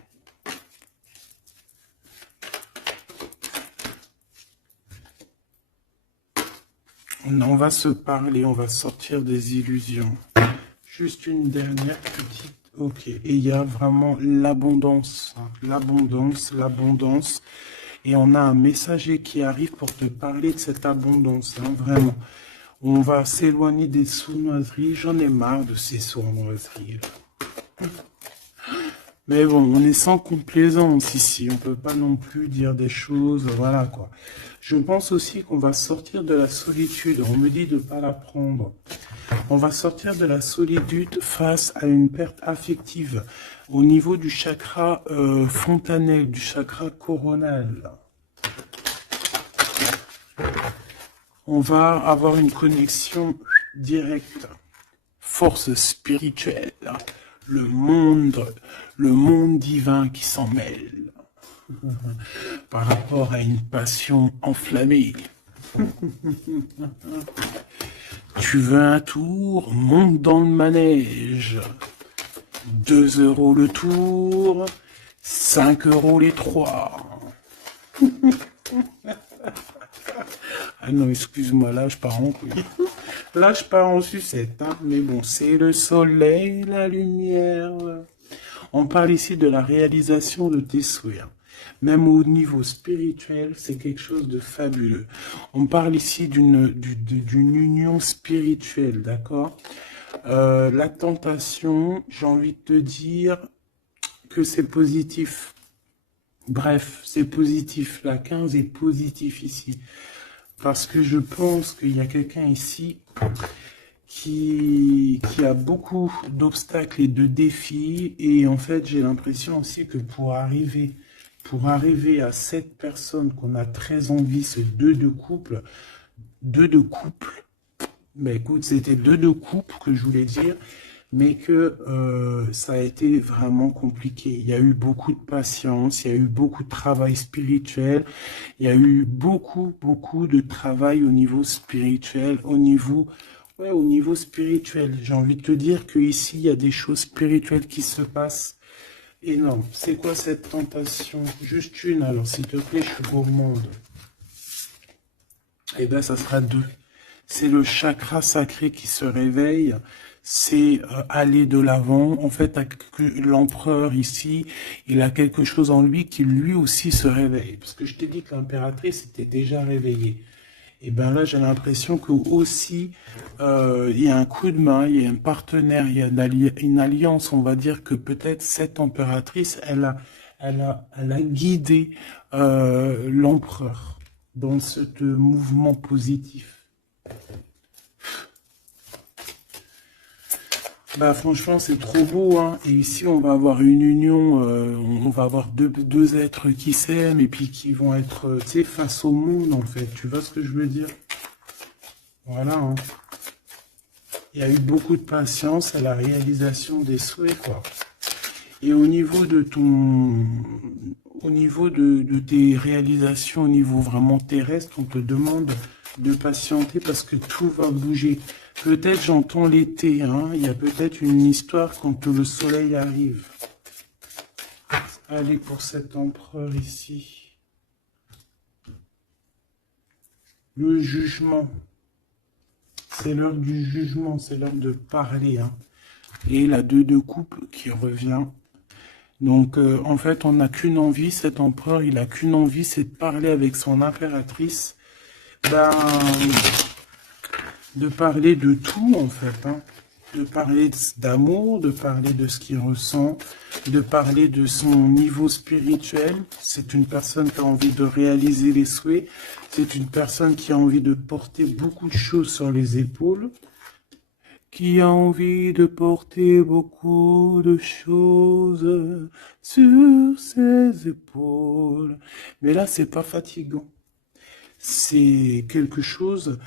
On va se parler, on va sortir des illusions. Juste une dernière petite... Ok, et il y a vraiment l'abondance. Hein, l'abondance, l'abondance. et on a un messager qui arrive pour te parler de cette abondance, hein, vraiment. On va s'éloigner des sournoiseries, j'en ai marre de ces sournoiseries. Mais bon, on est sans complaisance ici, on peut pas non plus dire des choses, voilà quoi. Je pense aussi qu'on va sortir de la solitude, on me dit de pas la prendre. On va sortir de la solitude face à une perte affective au niveau du chakra fontanel, du chakra coronal. On va avoir une connexion directe, force spirituelle, le monde divin qui s'en mêle par rapport à une passion enflammée. Tu veux un tour? Monte dans le manège. 2 € le tour, 5 € les 3. Ah non, excuse-moi, là je pars en couille. Là je pars en sucette, hein. Mais bon, c'est le soleil, la lumière. On parle ici de la réalisation de tes souhaits. Même au niveau spirituel, c'est quelque chose de fabuleux. On parle ici d'une union spirituelle, d'accord? La tentation, j'ai envie de te dire que c'est positif. Bref, c'est positif. La 15 est positif ici. Parce que je pense qu'il y a quelqu'un ici qui a beaucoup d'obstacles et de défis. Et en fait, j'ai l'impression aussi que pour arriver à cette personne qu'on a très envie, ce 2 de couple, ben écoute, c'était 2 de couple que je voulais dire, mais que ça a été vraiment compliqué. Il y a eu beaucoup de patience, il y a eu beaucoup de travail spirituel, il y a eu beaucoup de travail au niveau spirituel, au niveau spirituel. J'ai envie de te dire que ici il y a des choses spirituelles qui se passent énormes. C'est quoi cette tentation? Juste une, alors s'il te plaît, je suis gourmande. Eh bien, ça sera 2. C'est le chakra sacré qui se réveille, c'est aller de l'avant. En fait, l'empereur ici, il a quelque chose en lui qui lui aussi se réveille. Parce que je t'ai dit que l'impératrice était déjà réveillée. Et bien là, j'ai l'impression que aussi, il y a un coup de main, il y a un partenaire, il y a une alliance. On va dire que peut-être cette impératrice, elle a guidé l'empereur dans ce mouvement positif. Bah franchement c'est trop beau, hein. Et ici on va avoir une union, on va avoir deux êtres qui s'aiment et puis qui vont être, tu sais, face au monde en fait. Tu vois ce que je veux dire? Voilà, hein. Il y a eu beaucoup de patience à la réalisation des souhaits, quoi. Et au niveau de tes réalisations, au niveau vraiment terrestre, on te demande de patienter parce que tout va bouger. Peut-être j'entends l'été, hein. Il y a peut-être une histoire quand le soleil arrive. Allez, pour cet empereur ici. Le jugement. C'est l'heure du jugement, c'est l'heure de parler, hein. Et la 2 de coupe qui revient. Donc, en fait, on n'a qu'une envie, cet empereur, il n'a qu'une envie, c'est de parler avec son impératrice. Ben, de parler de tout, en fait, hein. De parler d'amour, de parler de ce qu'il ressent, de parler de son niveau spirituel. C'est une personne qui a envie de réaliser les souhaits. C'est une personne qui a envie de porter beaucoup de choses sur les épaules. Qui a envie de porter beaucoup de choses sur ses épaules. Mais là, c'est pas fatigant. C'est quelque chose,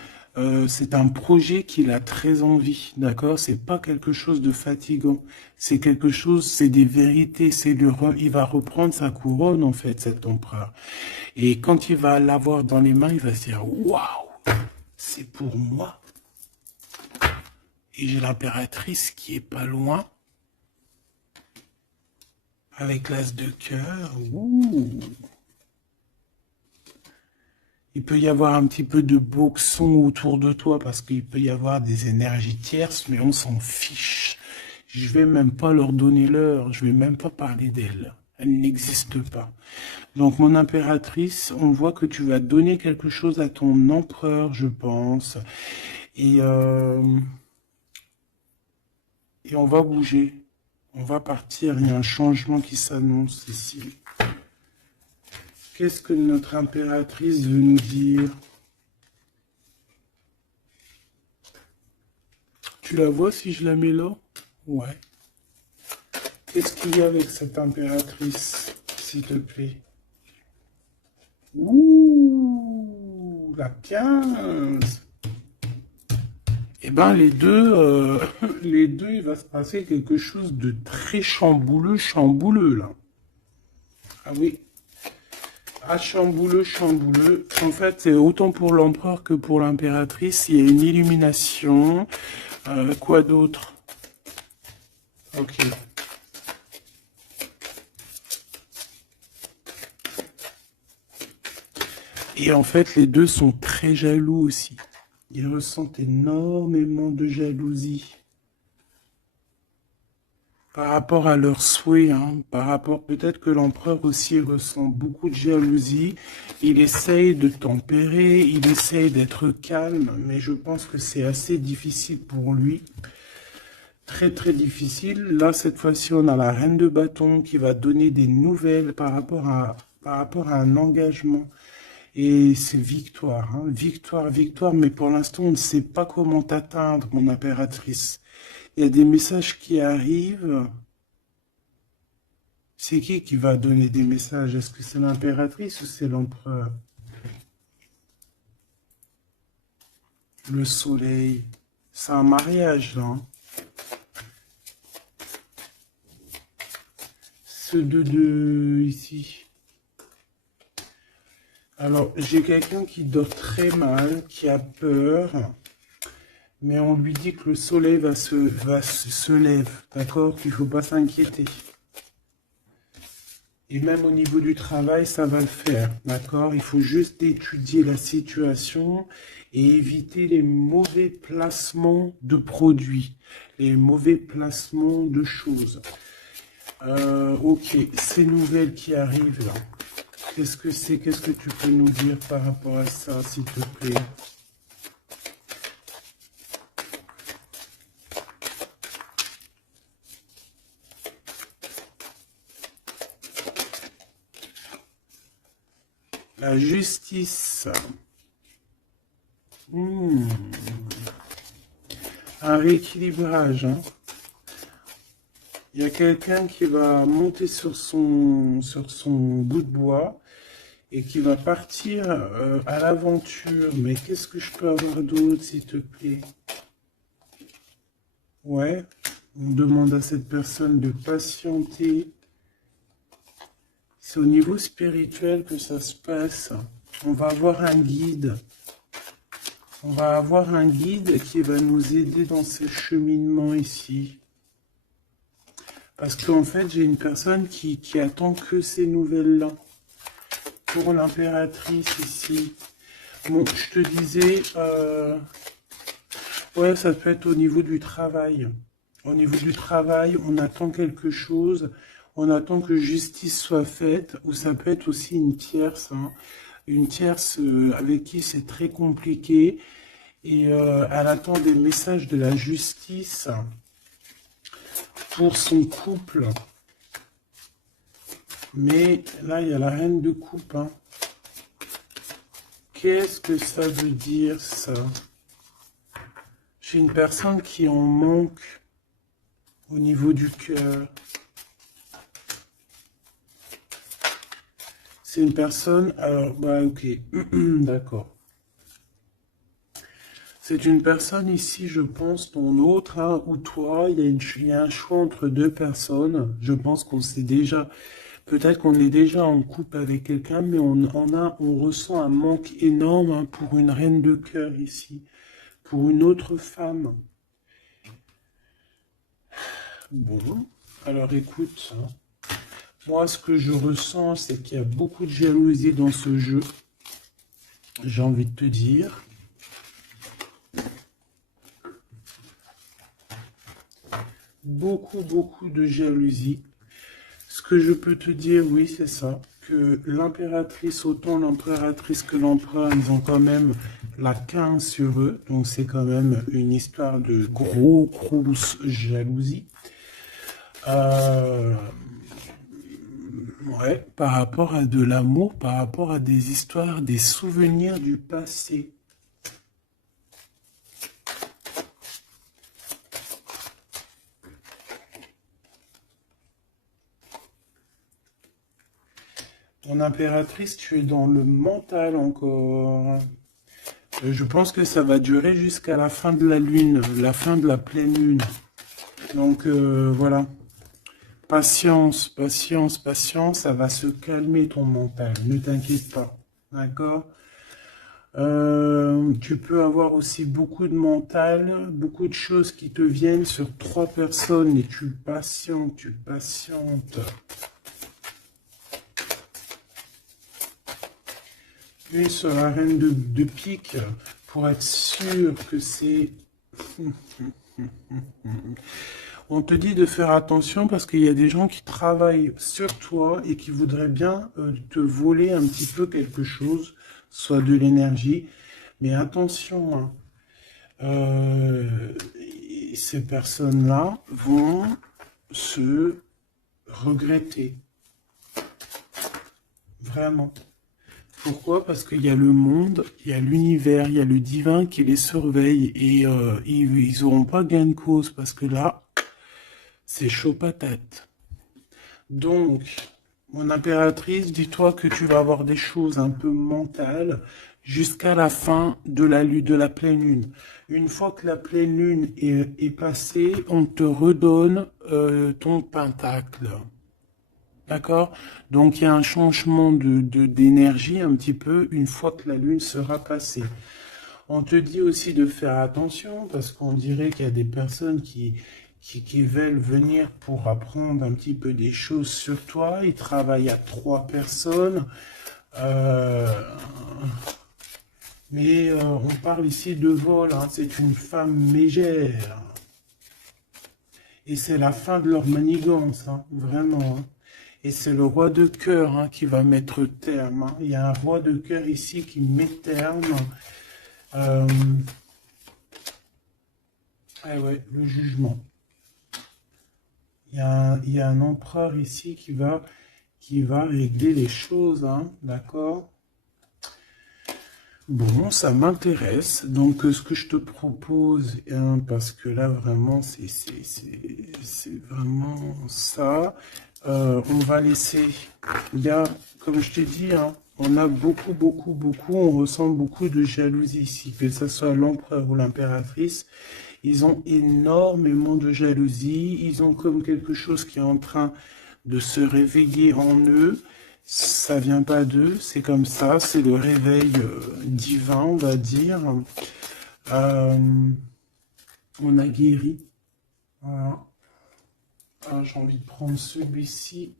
c'est un projet qu'il a très envie, d'accord? C'est pas quelque chose de fatigant. C'est quelque chose, c'est des vérités, il va reprendre sa couronne, en fait, cet empereur. Et quand il va l'avoir dans les mains, il va se dire, waouh, c'est pour moi. Et j'ai l'impératrice qui est pas loin, avec l'as de cœur. Ouh. Il peut y avoir un petit peu de boxon autour de toi, parce qu'il peut y avoir des énergies tierces, mais on s'en fiche. Je vais même pas leur donner l'heure, je vais même pas parler d'elle. Elle n'existe pas. Donc, mon impératrice, on voit que tu vas donner quelque chose à ton empereur, je pense. Et, et on va bouger. On va partir. Il y a un changement qui s'annonce ici. Qu'est-ce que notre impératrice veut nous dire? Tu la vois si je la mets là? Ouais. Qu'est-ce qu'il y a avec cette impératrice, s'il te plaît? Ouh, la 15. Eh ben, les deux, il va se passer quelque chose de très chambouleux, chambouleux, là. Ah oui. Ah, chambouleux, chambouleux. En fait, c'est autant pour l'empereur que pour l'impératrice. Il y a une illumination. Quoi d'autre? Ok. Et en fait, les deux sont très jaloux aussi. Ils ressentent énormément de jalousie par rapport à leurs souhaits, hein, par rapport, peut-être que l'empereur aussi ressent beaucoup de jalousie. Il essaye de tempérer, il essaye d'être calme, mais je pense que c'est assez difficile pour lui. Très très difficile. Là, cette fois-ci, on a la reine de bâton qui va donner des nouvelles par rapport à un engagement. Et c'est victoire, hein, victoire, victoire, mais pour l'instant, on ne sait pas comment t'atteindre, mon impératrice. Il y a des messages qui arrivent. C'est qui va donner des messages? Est-ce que c'est l'impératrice ou c'est l'empereur? Le soleil. C'est un mariage, là. Hein. Ce 2 ici. Alors, j'ai quelqu'un qui dort très mal, qui a peur, mais on lui dit que le soleil se lève, d'accord? Qu'il ne faut pas s'inquiéter. Et même au niveau du travail, ça va le faire, d'accord? Il faut juste étudier la situation et éviter les mauvais placements de produits, les mauvais placements de choses. Ok, ces nouvelles qui arrivent là. Qu'est-ce que c'est? Qu'est-ce que tu peux nous dire par rapport à ça, s'il te plaît? La justice. Un rééquilibrage. Hein. Il y a quelqu'un qui va monter sur son bout de bois et qui va partir à l'aventure. Mais qu'est-ce que je peux avoir d'autre, s'il te plaît? Ouais, on demande à cette personne de patienter. C'est au niveau spirituel que ça se passe. On va avoir un guide. On va avoir un guide qui va nous aider dans ce cheminement ici. Parce qu'en fait, j'ai une personne qui attend que ces nouvelles-là. Pour l'impératrice ici. Bon, je te disais, ouais, ça peut être au niveau du travail. Au niveau du travail, on attend quelque chose, on attend que justice soit faite, ou ça peut être aussi hein, une tierce avec qui c'est très compliqué, et elle attend des messages de la justice pour son couple. Mais là, il y a la reine de coupe. Hein. Qu'est-ce que ça veut dire, ça? J'ai une personne qui en manque au niveau du cœur. C'est une personne... Alors, bah ok, d'accord. C'est une personne ici, je pense, ton autre, hein, ou toi, il y a un choix entre deux personnes. Je pense qu'on sait déjà... Peut-être qu'on est déjà en couple avec quelqu'un, mais on ressent un manque énorme hein, pour une reine de cœur ici, pour une autre femme. Bon, alors écoute, hein, moi ce que je ressens, c'est qu'il y a beaucoup de jalousie dans ce jeu. J'ai envie de te dire. Beaucoup de jalousie. Ce que je peux te dire, oui, c'est ça, que l'impératrice, autant l'impératrice que l'empereur, ils ont quand même la 15 sur eux, donc c'est quand même une histoire de grosse jalousie. Ouais, par rapport à de l'amour, par rapport à des histoires, des souvenirs du passé. Ton impératrice, tu es dans le mental encore. Je pense que ça va durer jusqu'à la fin de la lune, la fin de la pleine lune. Donc voilà. Patience, patience, patience, ça va se calmer ton mental, ne t'inquiète pas, d'accord? Tu peux avoir aussi beaucoup de mental, beaucoup de choses qui te viennent sur 3 personnes et tu patientes, tu patientes. Une sur la reine de pique pour être sûr que c'est... On te dit de faire attention parce qu'il y a des gens qui travaillent sur toi et qui voudraient bien te voler un petit peu quelque chose, soit de l'énergie. Mais attention, hein, ces personnes-là vont se regretter. Vraiment. Pourquoi? Parce qu'il y a le monde, il y a l'univers, il y a le divin qui les surveille et ils n'auront pas gain de cause parce que là, c'est chaud patate. Donc, mon impératrice, dis-toi que tu vas avoir des choses un peu mentales jusqu'à la fin de la pleine lune. Une fois que la pleine lune est passée, on te redonne ton pentacle. D'accord? Donc, il y a un changement d'énergie un petit peu une fois que la lune sera passée. On te dit aussi de faire attention parce qu'on dirait qu'il y a des personnes qui veulent venir pour apprendre un petit peu des choses sur toi. Ils travaillent à 3 personnes. Mais on parle ici de vol. Hein. C'est une femme mégère. Et c'est la fin de leur manigance. Hein. Vraiment. Hein. Et c'est le roi de cœur hein, qui va mettre terme. Hein. Il y a un roi de cœur ici qui met terme. Ah ouais, le jugement. Il y a un empereur ici qui va régler les choses, hein, d'accord? Bon, ça m'intéresse. Donc, ce que je te propose, hein, parce que là, vraiment, c'est vraiment ça. On va laisser, bien, comme je t'ai dit, hein, on a beaucoup, on ressent beaucoup de jalousie ici, que ce soit l'empereur ou l'impératrice. Ils ont énormément de jalousie, ils ont comme quelque chose qui est en train de se réveiller en eux. Ça vient pas d'eux, c'est comme ça, c'est le réveil divin, on va dire. On a guéri. Voilà. Ah, j'ai envie de prendre celui-ci.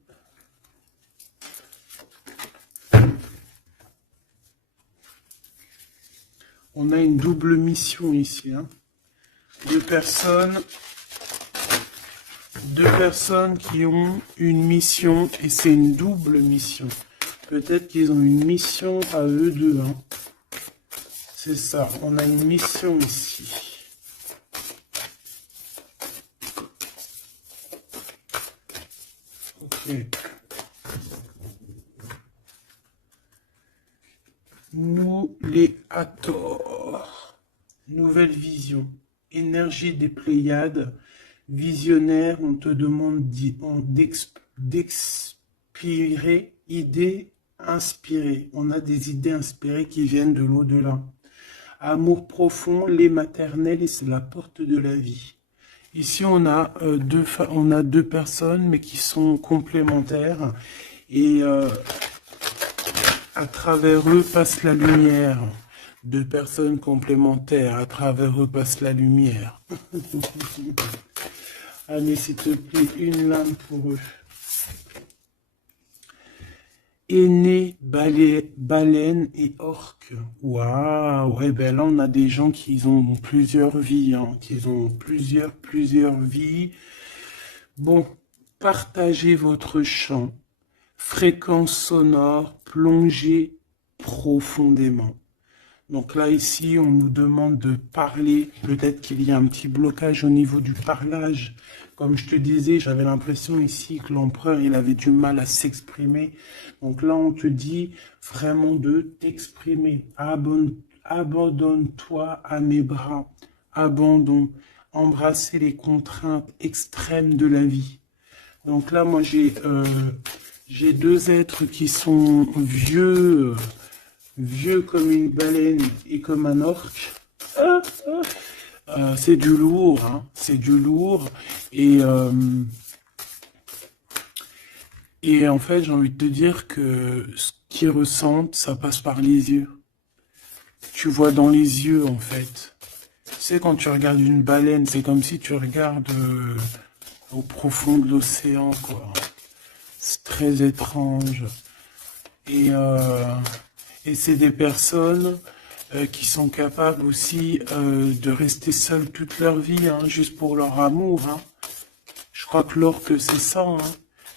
On a une double mission ici. Hein. Deux personnes qui ont une mission et c'est une double mission. Peut-être qu'ils ont une mission à eux deux. Hein. C'est ça, on a une mission ici. Ok. Nous les Hathor. Nouvelle vision. Énergie des Pléiades. Visionnaire, on te demande d'expirer, idées inspirées. On a des idées inspirées qui viennent de l'au-delà. Amour profond, lait maternel et c'est la porte de la vie. Ici, on a deux personnes, mais qui sont complémentaires. Et à travers eux passe la lumière. Deux personnes complémentaires, à travers eux passe la lumière. Allez, s'il te plaît, une lame pour eux. Aîné, baleine et orque. Waouh, ouais, ben là, on a des gens qui ont plusieurs vies, hein, qui ont plusieurs vies. Bon, partagez votre champ, fréquence sonore, plongez profondément. Donc là, ici, on nous demande de parler. Peut-être qu'il y a un petit blocage au niveau du parlage. Comme je te disais, j'avais l'impression ici que l'empereur, il avait du mal à s'exprimer. Donc là, on te dit vraiment de t'exprimer. Abandonne-toi à mes bras. Abandon. Embrasser les contraintes extrêmes de la vie. Donc là, moi, j'ai deux êtres qui sont vieux comme une baleine et comme un orque. C'est du lourd, hein, c'est du lourd. Et en fait, j'ai envie de te dire que ce qu'ils ressentent, ça passe par les yeux. Tu vois dans les yeux, en fait. Tu sais, quand tu regardes une baleine, c'est comme si tu regardes au profond de l'océan, quoi. C'est très étrange. Et c'est des personnes qui sont capables aussi de rester seules toute leur vie, hein, juste pour leur amour. Hein. Je crois que l'orque, c'est ça. Hein.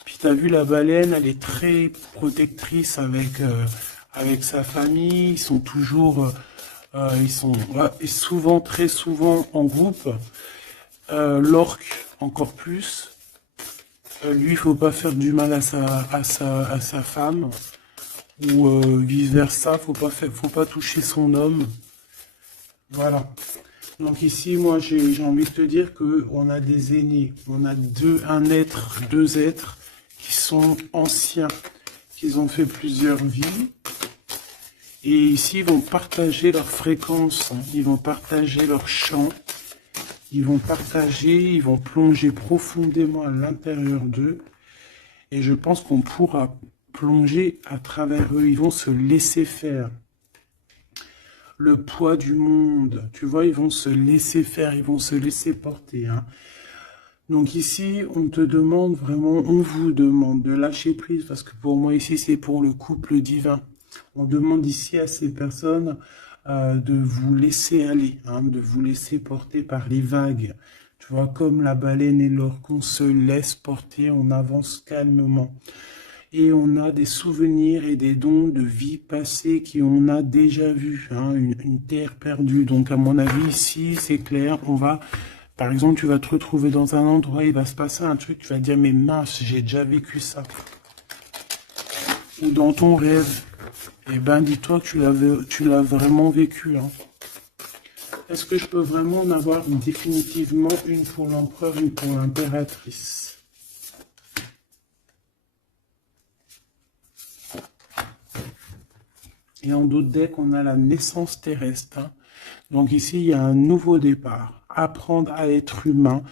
Puis t'as vu, la baleine, elle est très protectrice avec sa famille. Ils sont toujours, ils sont et souvent, très souvent en groupe. L'orque, encore plus. Lui, il faut pas faire du mal à sa femme. Ou vice versa, faut pas toucher son homme. Voilà. Donc ici, moi, j'ai envie de te dire que on a des aînés, on a deux êtres qui sont anciens, qui ont fait plusieurs vies. Et ici, ils vont partager leur fréquence, hein. Ils vont partager leur chant, ils vont plonger profondément à l'intérieur d'eux. Et je pense qu'on pourra plonger à travers eux, ils vont se laisser faire. Le poids du monde, tu vois, ils vont se laisser faire, ils vont se laisser porter. Hein. Donc ici, on te demande vraiment, on vous demande de lâcher prise, parce que pour moi ici, c'est pour le couple divin. On demande ici à ces personnes de vous laisser aller, hein, de vous laisser porter par les vagues. Tu vois, comme la baleine et l'orque, on se laisse porter, on avance calmement. Et on a des souvenirs et des dons de vie passée qu'on a déjà vus, hein, une terre perdue. Donc à mon avis, ici, c'est clair, par exemple, tu vas te retrouver dans un endroit, il va se passer un truc, tu vas dire, mais mince, j'ai déjà vécu ça. Ou dans ton rêve, eh ben, dis-toi que tu l'as vraiment vécu. Hein. Est-ce que je peux vraiment en avoir définitivement une pour l'empereur, une pour l'impératrice? Et en d'autres decks, on a la naissance terrestre. Hein. Donc ici, il y a un nouveau départ. Apprendre à être humain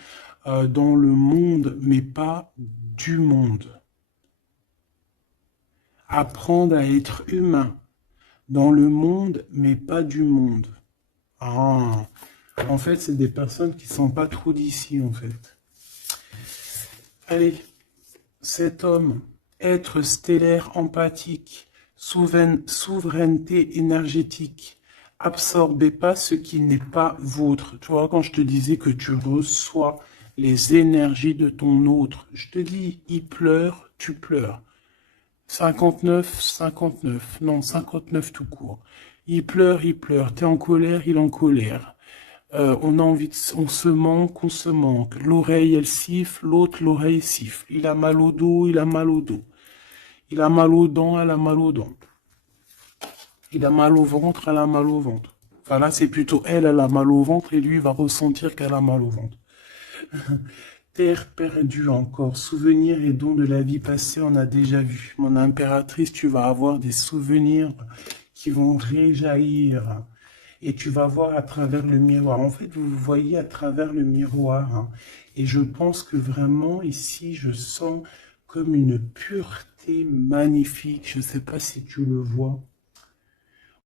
dans le monde, mais pas du monde. Apprendre à être humain dans le monde, mais pas du monde. Ah, en fait, c'est des personnes qui ne sont pas trop d'ici, en fait. Allez, cet homme, être stellaire empathique, souveraineté énergétique. Absorbez pas ce qui n'est pas vôtre. Tu vois, quand je te disais que tu reçois les énergies de ton autre, je te dis, il pleure, tu pleures. 59, 59, non, 59 tout court. Il pleure, t'es en colère, il est en colère. On a envie on se manque, on se manque. L'oreille, elle siffle, l'autre, l'oreille siffle. Il a mal au dos, il a mal au dos. Il a mal aux dents, elle a mal aux dents. Il a mal au ventre, elle a mal au ventre. Enfin là, c'est plutôt elle a mal au ventre et lui va ressentir qu'elle a mal au ventre. Terre perdue encore, souvenirs et dons de la vie passée, on a déjà vu. Mon impératrice, tu vas avoir des souvenirs qui vont réjaillir. Et tu vas voir à travers le miroir. En fait, vous voyez à travers le miroir. Hein. Et je pense que vraiment, ici, je sens comme une pureté magnifique. Je ne sais pas si tu le vois.